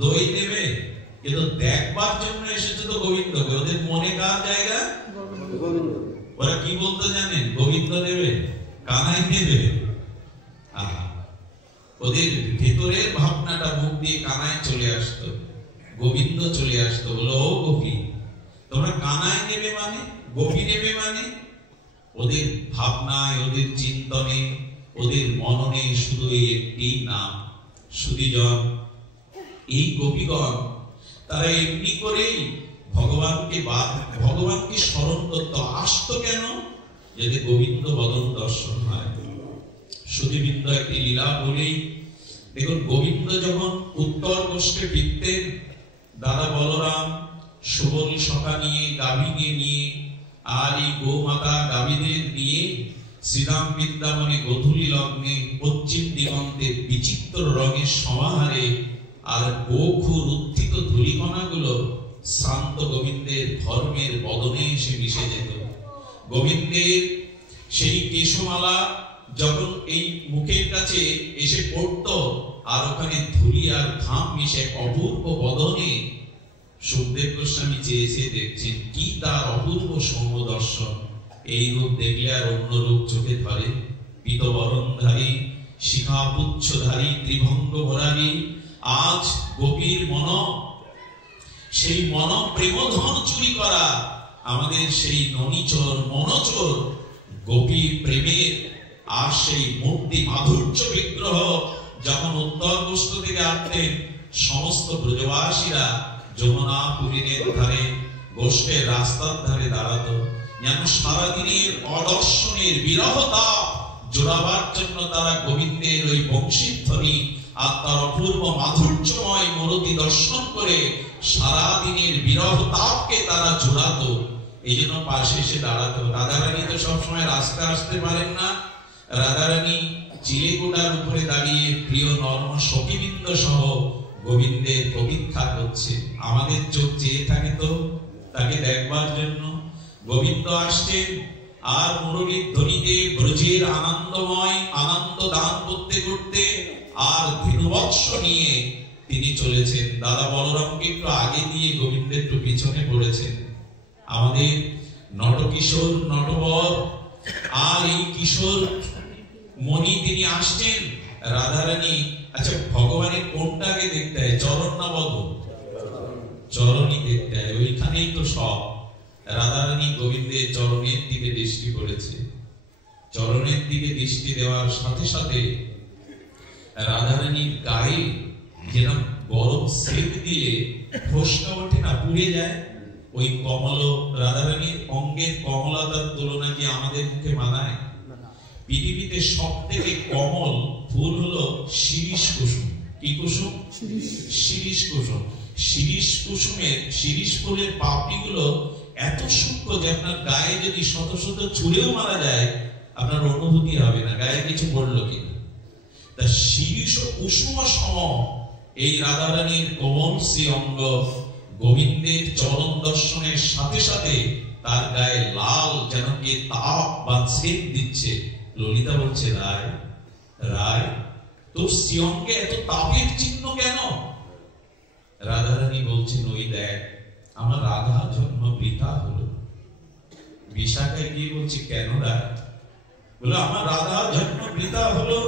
দই নেবে, কিন্তু দেখবার জন্য এসেছে তো গোবিন্দকে। ওদের মনে কার জায়গা? ওরা কি বলতে জানেন? গোবিন্দ নেবে, কানাই নেবে। ওদের ভেতরের ভাবনাটা মুখ দিয়ে কানাই চলে আসতো, গোবিন্দ চলে আসতো। বলো, ও গোপী, তোমরা কানাই নেবে মানে, গোপী নেবে মানে? ওদের ভাবনায়, ওদের চিন্তনে, ওদের মননে শুধু এই একটি নাম সুধীজন, এই গোপীগণ তারা এমনি করেই ভগবানকে স্মরণ করত। আসতো কেন? যাতে গোবিন্দ বদন দর্শন হয়। সুধীবৃন্দ একটি লীলা বলেই, দেখুন গোবিন্দ যখন উত্তর গোষ্ঠে ফিরতেন, দাদা বলরাম সুবল সখা নিয়ে, গাভীকে নিয়ে, আর এই গোমাতা গাভীদের নিয়ে শ্রীরাম বৃন্দাবনে গোধূলি লগ্নে পশ্চিম দিগন্তে বিচিত্র রঙের সমাহারে আর গোখুর উত্থিত ধূলিকণাগুলো শান্ত গোবিন্দের ধর্মের বদনে এসে মিশে যেত। গোবিন্দের সেই কেশমালা যখন এই মুখের কাছে এসে পড়তো, আর ওখানে ধূলি আর ঘাম মিশে অপূর্ব বদনে সুখদেব গোস্বামী চেয়েছে দেখছেন, কি তার অপূর্ব সৌম্যদর্শন। এই রূপ দেখলে আর অন্য রূপ চোখে ধরে? পীতবরণধারী, শিখাপুচ্ছধারী, ত্রিভঙ্গ ভরারী আজ গোপীর মন, সেই মন প্রেমধন চুরি করা আমাদের সেই ননীচর মনচোর গোপী প্রেমের আর সেই মূর্তি মাধুর্য বিগ্রহ যখন উত্তর গোষ্ঠ থেকে আসতেন, সমস্ত ব্রজবাসীরা যমুনা পুরীর ধারে গোষ্ঠের রাস্তার ধারে দাঁড়াতো, যেন সারাদিনের অদর্শনের বিরহতা জোড়াবার জন্য তারা গোবিন্দের ওই বংশীধ্বনি আর তার অপূর্ব মাধুর্যময় মূর্তি দর্শন করে সারাদিনের বিরহতাপকে তারা জোড়াতো। এই জন্য পাশে এসে দাঁড়াতো। রাধারানী তো সবসময় রাস্তায় আসতে পারেন না। রাধারানী চিলেকোটার উপরে দাঁড়িয়ে প্রিয় নর্ম সখীবৃন্দ সহ গোবিন্দের প্রতীক্ষা করছে। আমাদের চোখ চেয়ে থাকে তো তাকে দেখবার জন্য। গোবিন্দ আসছেন আর মুরলীর ধ্বনিতে ব্রজের আনন্দময় আনন্দ দান করতে করতে আর ধীরবৎস নিয়ে তিনি চলেছেন। দাদা বলরামকে একটু আগে দিয়ে গোবিন্দ একটু পিছনে পড়েছেন। আমাদের নটকিশোর নটবর আর এই কিশোর মণি তিনি আসছেন। রাধারানী, আচ্ছা ভগবানের কোনটাকে দেখতে হয়, চরণ না বদন? চরণই দেখতে হয়, ওইখানেই তো সব। রাধারানী গোবিন্দের চরণের দিকে দৃষ্টি করেছে। চরণের দিকে দৃষ্টি দেওয়ার সাথে সাথে রাধারানীর গায়ে যেরকম গরম সেক দিলে ফোসকা ওঠে না, পুড়ে যায়, ওই কমল রাধারানীর অঙ্গের কমলতার তুলনা কি আমাদের মুখে মানায়? পৃথিবীতে সব থেকে কমল ফুল হলো শিরীষ কুসুম। কি কুসুম? শিরীষ কুসুম। শিরীষ কুসুমের, শিরীষ ফুলের পাপড়িগুলো এত সূক্ষ্ম যে আপনার গায়ে যদি শত শত ছুঁড়েও মারা যায় আপনার অনুভূতি হবে না গায়ে কিছু পড়লো কিনা। তা শিরীষ কুসুম সম এই রাধারানীর কোমল শ্রী অঙ্গ গোবিন্দের চরণ দর্শনের সাথে সাথে তার গায়ে লাল যেন কে তাপ বা ছেদ দিচ্ছে। ললিতা বলছে, রায় রায় তোর শ্রী অঙ্গে এত তাপের চিহ্ন কেন? রাধারানী বলছেন, ওই দেখ আমার রাধা জন্ম বৃথা হলো। বিশাখায় গিয়ে বলছে, কেন রায়? বলো, আমার রাধা জন্ম বৃথা হলো।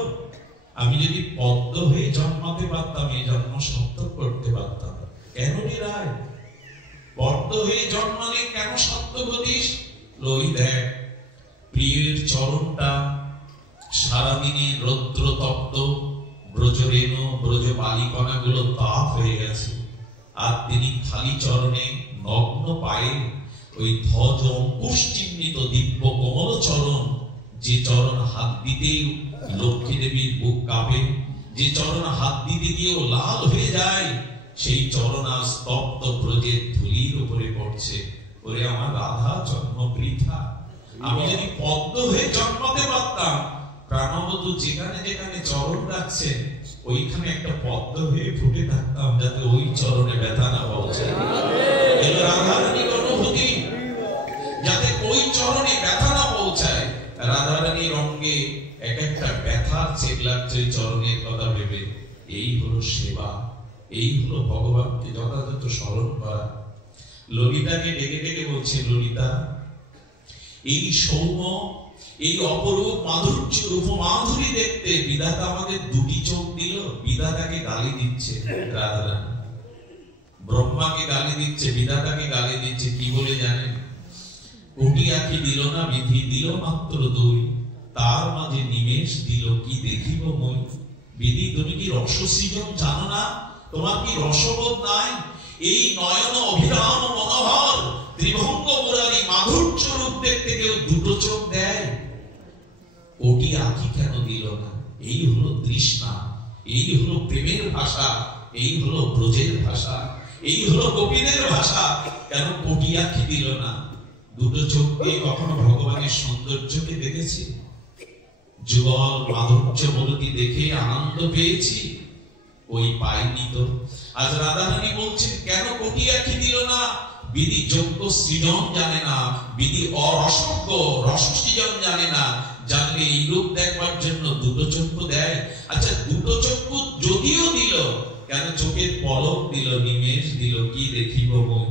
আমি যদি পদ্ম হয়ে জন্মাতে পারতাম এই জন্ম সার্থক করতে পারতাম। কেন রে রায়? পদ্ম হয়ে জন্মালে কেন সার্থক হতিস? লই দেখ প্রিয়ের চরণটা সারাদিনে রৌদ্র তপ্ত, ব্রজরেণু ব্রজ বালিকণা গুলো তাপ হয়ে গেছে, আর তিনি খালি চরণে নগ্ন পায়ে ওই ধ্বজ অঙ্কুশ চিহ্নিত দিব্য কোমল চরণ, যে চরণ হাত দিতেই লক্ষ্মী দেবীর বুক কাঁপে, যে চরণ হাত দিতে গিয়েও লাল হয়ে যায়, সেই চরণ আজ স্তব্ধ ব্রজের ধুলির উপরে পড়ছে। ওরে আমার রাধা জন্ম বৃথা। আমি যদি পদ্ম হয়ে জন্মাতে পারতাম, প্রাণবধূ যেখানে যেখানে চরণ রাখছে ওইখানে একটা পদ্ম হয়ে ফুটে থাকতাম, যাতে ওই চরণে ব্যথা না পৌঁছায়। রাধারানীর অনুভূতি যাতে ওই চরণে ব্যথা না পৌঁছায়। রাধারানীর অঙ্গে এক একটা ব্যথার চেক লাগছে চরণের কথা ভেবে। এই হলো সেবা, এই হলো ভগবানকে যথাযথ স্মরণ করা। ললিতাকে ডেকে ডেকে বলছে, ললিতা এই সৌম্য এই অপরূপ মাধুর্য রূপ মাধুরী দেখতে বিধাতা আমাদের দুটি চোখ দিল। বিধাতাকে গালি দিচ্ছে রাধারানী, ব্রহ্মাকে গালি দিচ্ছে, বিধাতাকে গালি দিচ্ছে। কি বলে জানেন? কোটি আঁখি দিল না বিধি, দিল মাত্র দুই, তার মাঝে নিমেষ দিল কি দেখিব মই। বিধি তুমি কি রসসৃজন জানো না? তোমার কি রসবোধ নাই? এই নয়ন অভিরাম মনোহর ত্রিভঙ্গ মুরারি মাধুর্য রূপ দেখতে কেউ দুটো চোখ দেয়? ওটি আঁকি কেন দিল না? এই হলো তৃষ্ণা, এই হলো প্রেমের ভাষা, এই হলো ব্রজের ভাষা, এই হলো গোপীদের ভাষা। কেন কোটি আঁকি দিল না? দুটো চোখ দিয়ে কখনো ভগবানের সৌন্দর্যকে দেখেছি? যুগল মাধুর্য মূর্তি দেখে আনন্দ পেয়েছি? ওই পাইনি তো। আজ রাধারানী বলছেন কেন কোটি আঁকি দিল না? বিধি যোগ্য সৃজন জানে না, বিধি অরসজ্ঞ রস সৃজন জানে না। জানলে এই রূপ দেখবার জন্য দুটো চক্ষু দেয়। আচ্ছা দুটো চক্ষু যদিও দিল, কেন চোখের পলক দিল, নিমেষ দিল, কি দেখিব মন?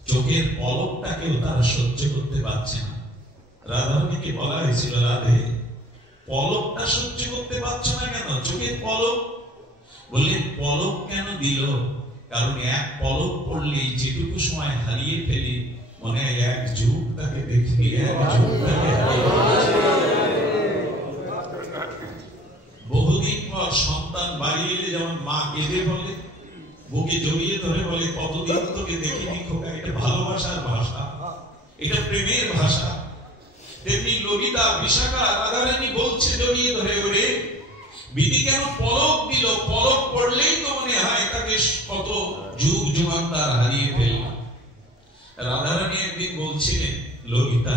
চোখের পলকটাকেও তারা সহ্য করতে পারছে না। রাধারানীকে বলা হয়েছিল, রাধে পলকটা সহ্য করতে পারছো না কেন? চোখের পলক। বললেন পলক কেন দিল? কারণ এক পলক পড়লে যেটুকু সময় হারিয়ে ফেলি, মনে হয় এক যুগ তাকে দেখি, এক যুগ তাকে বহুদিন পর সন্তান বাড়ি এলে যেমন মা কেঁদে বলে, বুকে জড়িয়ে ধরে বলে কতদিন তোকে দেখিনি খোকা। এটা ভালোবাসার ভাষা, এটা প্রেমের ভাষা। তেমনি ললিতা বিশাখা রাধারানী বলছে জড়িয়ে ধরে, ওরে বিধি কেন পলক দিল? পলক পড়লেই তো মনে হয় তাকে কত যুগ যুগান্তর হারিয়ে ফেললাম। রাধারানী একদিন বলছিলেন, ললিতা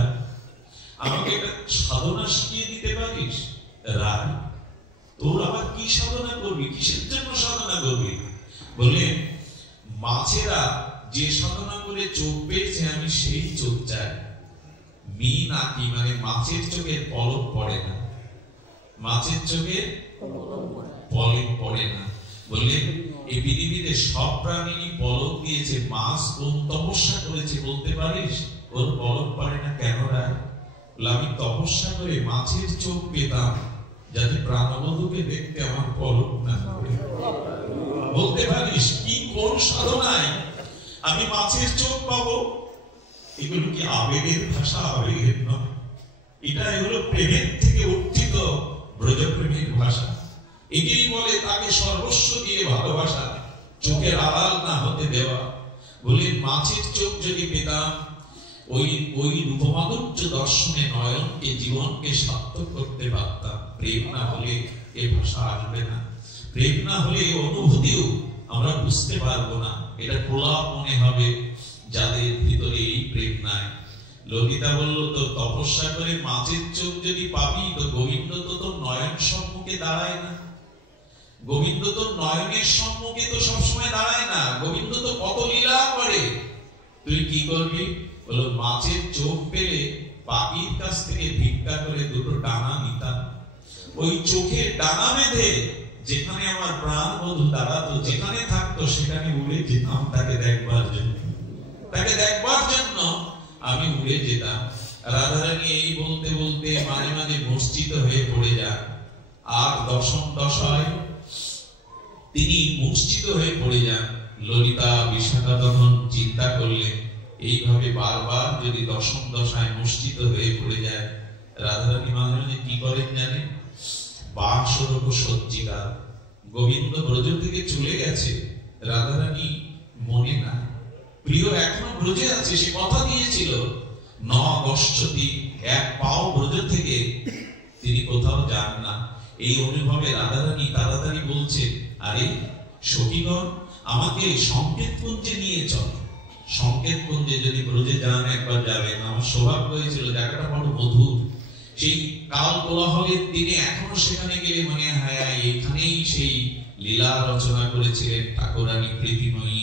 আমাকে একটা সাধনা শিখিয়ে দিতে পারিস? রায় তোর আবার কি সাধনা করবি? কিসের জন্য সাধনা করবি? বলে মাছেরা যে সাধনা করে চোখ পেয়েছে আমি সেই চোখ চাই। মিন আঁকি মানে মাছের চোখে পলক পড়ে না, মাছের চোখে পলক পড়ে না। বললে এই পৃথিবীতে সব প্রাণী পলক দিয়েছে, মাছ কোন তপস্যা করেছে বলতে পারিস? ওর পলক পড়ে না কেন রায়? আমি তপস্যা করে মাছের চোখ পেতাম যাতে প্রাণবধূকে দেখতে আমার পলক না পড়ে। বলতে পারিস কি কোন সাধনায় আমি মাছের চোখ পাবো? এগুলো কি আবেগের ভাষা? আবেগের নয়, এটা হলো প্রেমের থেকে উত্থিত ব্রজপ্রেমের ভাষা। একেই বলে তাকে সর্বস্ব দিয়ে ভালোবাসা, চোখের আড়াল না হতে দেওয়া। বলে মাছের চোখ যদি পেতাম, ওই রূপমাধুর্য দর্শনে নয়নকে জীবনকে সার্থক করতে পারতাম। প্রেম না হলে এ ভাষা আসবে না, প্রেম না হলে অনুভূতিও আমরা বুঝতে পারবো না। এটা প্রলাপ মনে হবে যাদের ভিতরে এই প্রেম নাই। ললিতা বলল, তো তপস্যা করে মাছের চোখ যদি পাবি, তো গোবিন্দ তো তোর নয়ন সম্মুখে দাঁড়ায় না। গোবিন্দ তো নয়নের সম্মুখে তো সবসময় দাঁড়ায় না। গোবিন্দ তো কত লীলা করে, তুই কি করবি? বলো মাছের চোখ পেলে পাখির কাছ থেকে ভিক্ষা করে দুটো ডানা নিতাম। ওই চোখে ডানা বেঁধে যেখানে আমার প্রাণ বধূ দাঁড়াতো, যেখানে থাকতো সেখানে উড়ে যেতাম তাকে দেখবার জন্য। তাকে দেখবার জন্য আমি উড়ে যেতাম। রাধারানী এই বলতে বলতে মাঝে মাঝে মূর্ছিত হয়ে পড়ে যান। আর দশম দশায় তিনি মূর্ছিত হয়ে পড়ে যান। ললিতা বিশাখা তখন চিন্তা করলেন, এইভাবে বারবার যদি দশম দশায় মূর্ছিত হয়ে পড়ে যায়, রাধারানী মাঝে মাঝে কি করেন জানেন? বাক্সরূপ সজ্জিকা, গোবিন্দ ব্রজ থেকে চলে গেছে, রাধারানী মনে না, প্রিয় এখনো ব্রজে আছে, সে কথা দিয়েছিল ন গচ্ছতি, এক পাও ব্রজ থেকে তিনি কোথাও যান না। এই অনুভবে রাধারানী তাড়াতাড়ি বলছে, আরে সখীগণ আমাকে সংকেত কুঞ্জে নিয়ে চল। সংকেত কুঞ্জে যদি ব্রজে যান একবার যাবেন। আমার সৌভাগ্য হয়েছিল, জায়গাটা বড় মধুর। সেই কাল কোলাহলের দিনে এখনো সেখানে গেলে মনে হয় এখানেই সেই লীলা রচনা করেছিলেন ঠাকুরানী প্রীতিময়ী,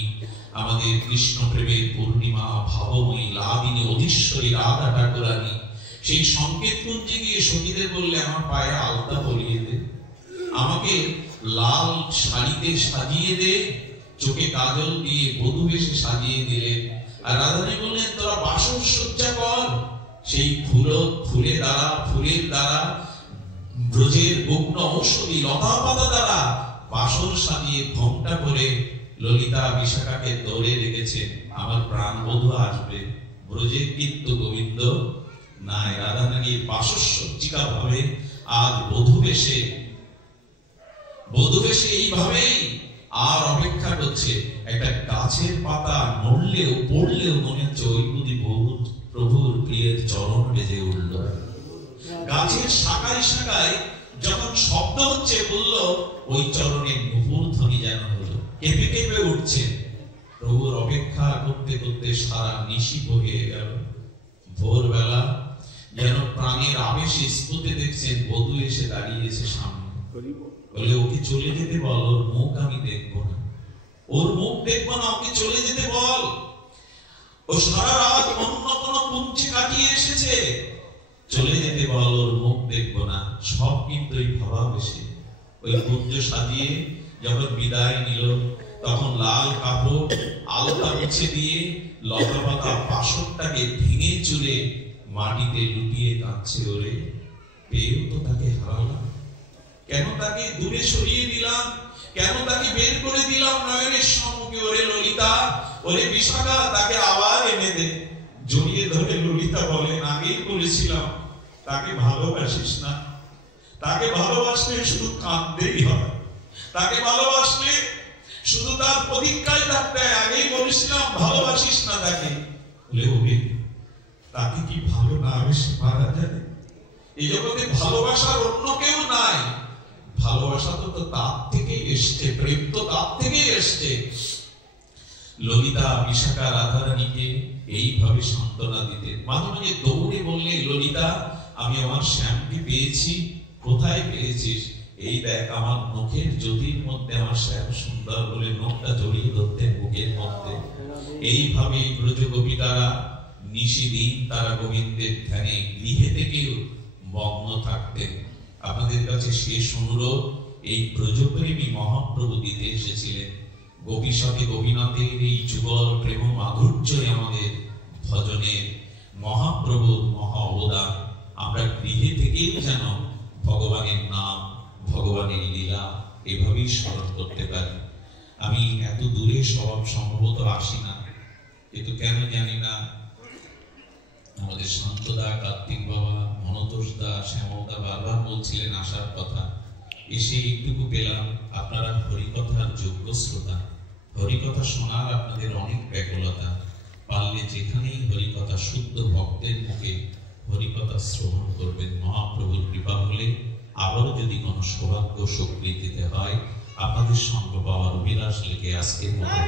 আমাদের কৃষ্ণ প্রেমের পূর্ণিমা ভাবময়ী লাদিনী অধীশ্বরী রাধা ঠাকুরানী। সেই সংকেত কুঞ্জে গিয়ে সখীদের বললে, আমার পায়ে আলতা পরিয়ে দে, আমাকে লাল শাড়িতে সাজিয়ে দে, চোখে কাজল দিয়ে বধূ বেশে সাজিয়ে দিলেন। আর রাধারানী বললেন, তোরা বাসর সজ্জা কর। সেই ফুলের দ্বারা ব্রজের গগ্ন ঔষধি লতা পাতা দ্বারা বাসর সাজিয়ে ঘোমটা করে ললিতা বিশাখাকে দৌড়ে রেখেছেন। আমার প্রাণ বধূ আসবে, ব্রজে কিন্তু গোবিন্দ নাই। রাধারানী বাসর সজ্জিকা ভাবে আজ বধূ বেশে বধূ এসে এইভাবেই আর অপেক্ষা করছে। একটা গাছের পাতা নড়লেও পড়লেও মনে হচ্ছে ওই বুঝি প্রভুর প্রিয়ের চরণ বেজে উঠল। গাছের শাখায় শাখায় যখন শব্দ হচ্ছে বলল ওই চরণের নুপুর ধ্বনি যেন হলো, কেঁপে কেঁপে উঠছে। প্রভুর অপেক্ষা করতে করতে সারা নিশি বহিয়ে গেল। ভোরবেলা যেন প্রাণের আবেশে স্ফুটে দেখছেন বধূ এসে দাঁড়িয়েছে সামনে। বলে ওকে চলে যেতে বল, ওর মুখ আমি দেখবো না, ওর মুখ দেখবো না, ওকে চলে যেতে বল। ও সারা রাত অন্য কোন পুঞ্জে কাটিয়ে এসেছে, চলে যেতে বল, ওর মুখ দেখবো না। সব কিন্তু ওই ভাবাবেশে। ওই কুঞ্জ সাজিয়ে যখন বিদায় নিল তখন লাল কাপড় আলতা মুছে দিয়ে লতা পাতা বাসনটাকে ভেঙে চুলে মাটিতে লুটিয়ে কাঁদছে। ওরে পেয়েও তো তাকে হারালাম, কেন তাকে দূরে সরিয়ে দিলাম, কেন তাকে বের করে দিলাম নয়নের সম্মুখে। ওরে ললিতা, ওরে বিশাখা, তাকে আবার এনে দে। জড়িয়ে ধরে ললিতা বলেন, আগেই বলেছিলাম তাকে ভালোবাসিস না, তাকে ভালোবাসলে শুধু কাঁদতেই হয়, তাকে ভালোবাসলে শুধু তার প্রতীক্ষায় থাকতে হয়। আগেই বলেছিলাম ভালোবাসিস না তাকে। বলে ওরে তাকে কি ভালো না বেশি পারা যায়? এই জগতে ভালোবাসার অন্য কেউ নাই। ভালোবাসা তো তার থেকেই এসছে, প্রেম তো তার থেকেই এসছে। ললিতা বিশাখা রাধারানীকে এইভাবে সান্ত্বনা দিতে মাঝে মাঝে দৌড়ে বললে, ললিতা আমি আমার শ্যামকে পেয়েছি। কোথায় পেয়েছিস? এই দেখ আমার নখের জ্যোতির মধ্যে আমার শ্যাম সুন্দর বলে নখটা জড়িয়ে ধরতেন বুকের মধ্যে। এইভাবে ব্রজ গোপিকারা নিশিদিন তারা গোবিন্দের ধ্যানে গৃহে থেকেও মগ্ন থাকতেন। আপনাদের কাছে শেষ অনুরোধ, এই ব্রজপ্রেমী মহাপ্রভু দিতে এসেছিলেন। গোপী সাথে গোপীনাথের এই যুগল প্রেম মাধুর্যই আমাদের ভজনের মহাপ্রভুর মহা অবদান। আমরা গৃহে থেকেই যেন ভগবানের নাম, ভগবানের লীলা এভাবেই স্মরণ করতে পারি। আমি এত দূরে সব সম্ভবত আসি না, কিন্তু কেন জানি না আমাদের শান্তদা, কার্তিক বাবা, মনতোষ দা, শ্যামদা বারবার বলছিলেন আসার কথা। এসে একটুকু পেলাম আপনারা হরিকথার যোগ্য শ্রোতা, হরিকথা শোনার আপনাদের অনেক ব্যাকুলতা। পারলে যেখানেই হরিকথা শুদ্ধ ভক্তের মুখে হরিকথা শ্রবণ করবেন। মহাপ্রভুর কৃপা হলে আবারও যদি কোনো সৌভাগ্য শক্তি দিতে হয়, আপনাদের সঙ্গ পাওয়ার অভিলাষ লিখে আজকের মতো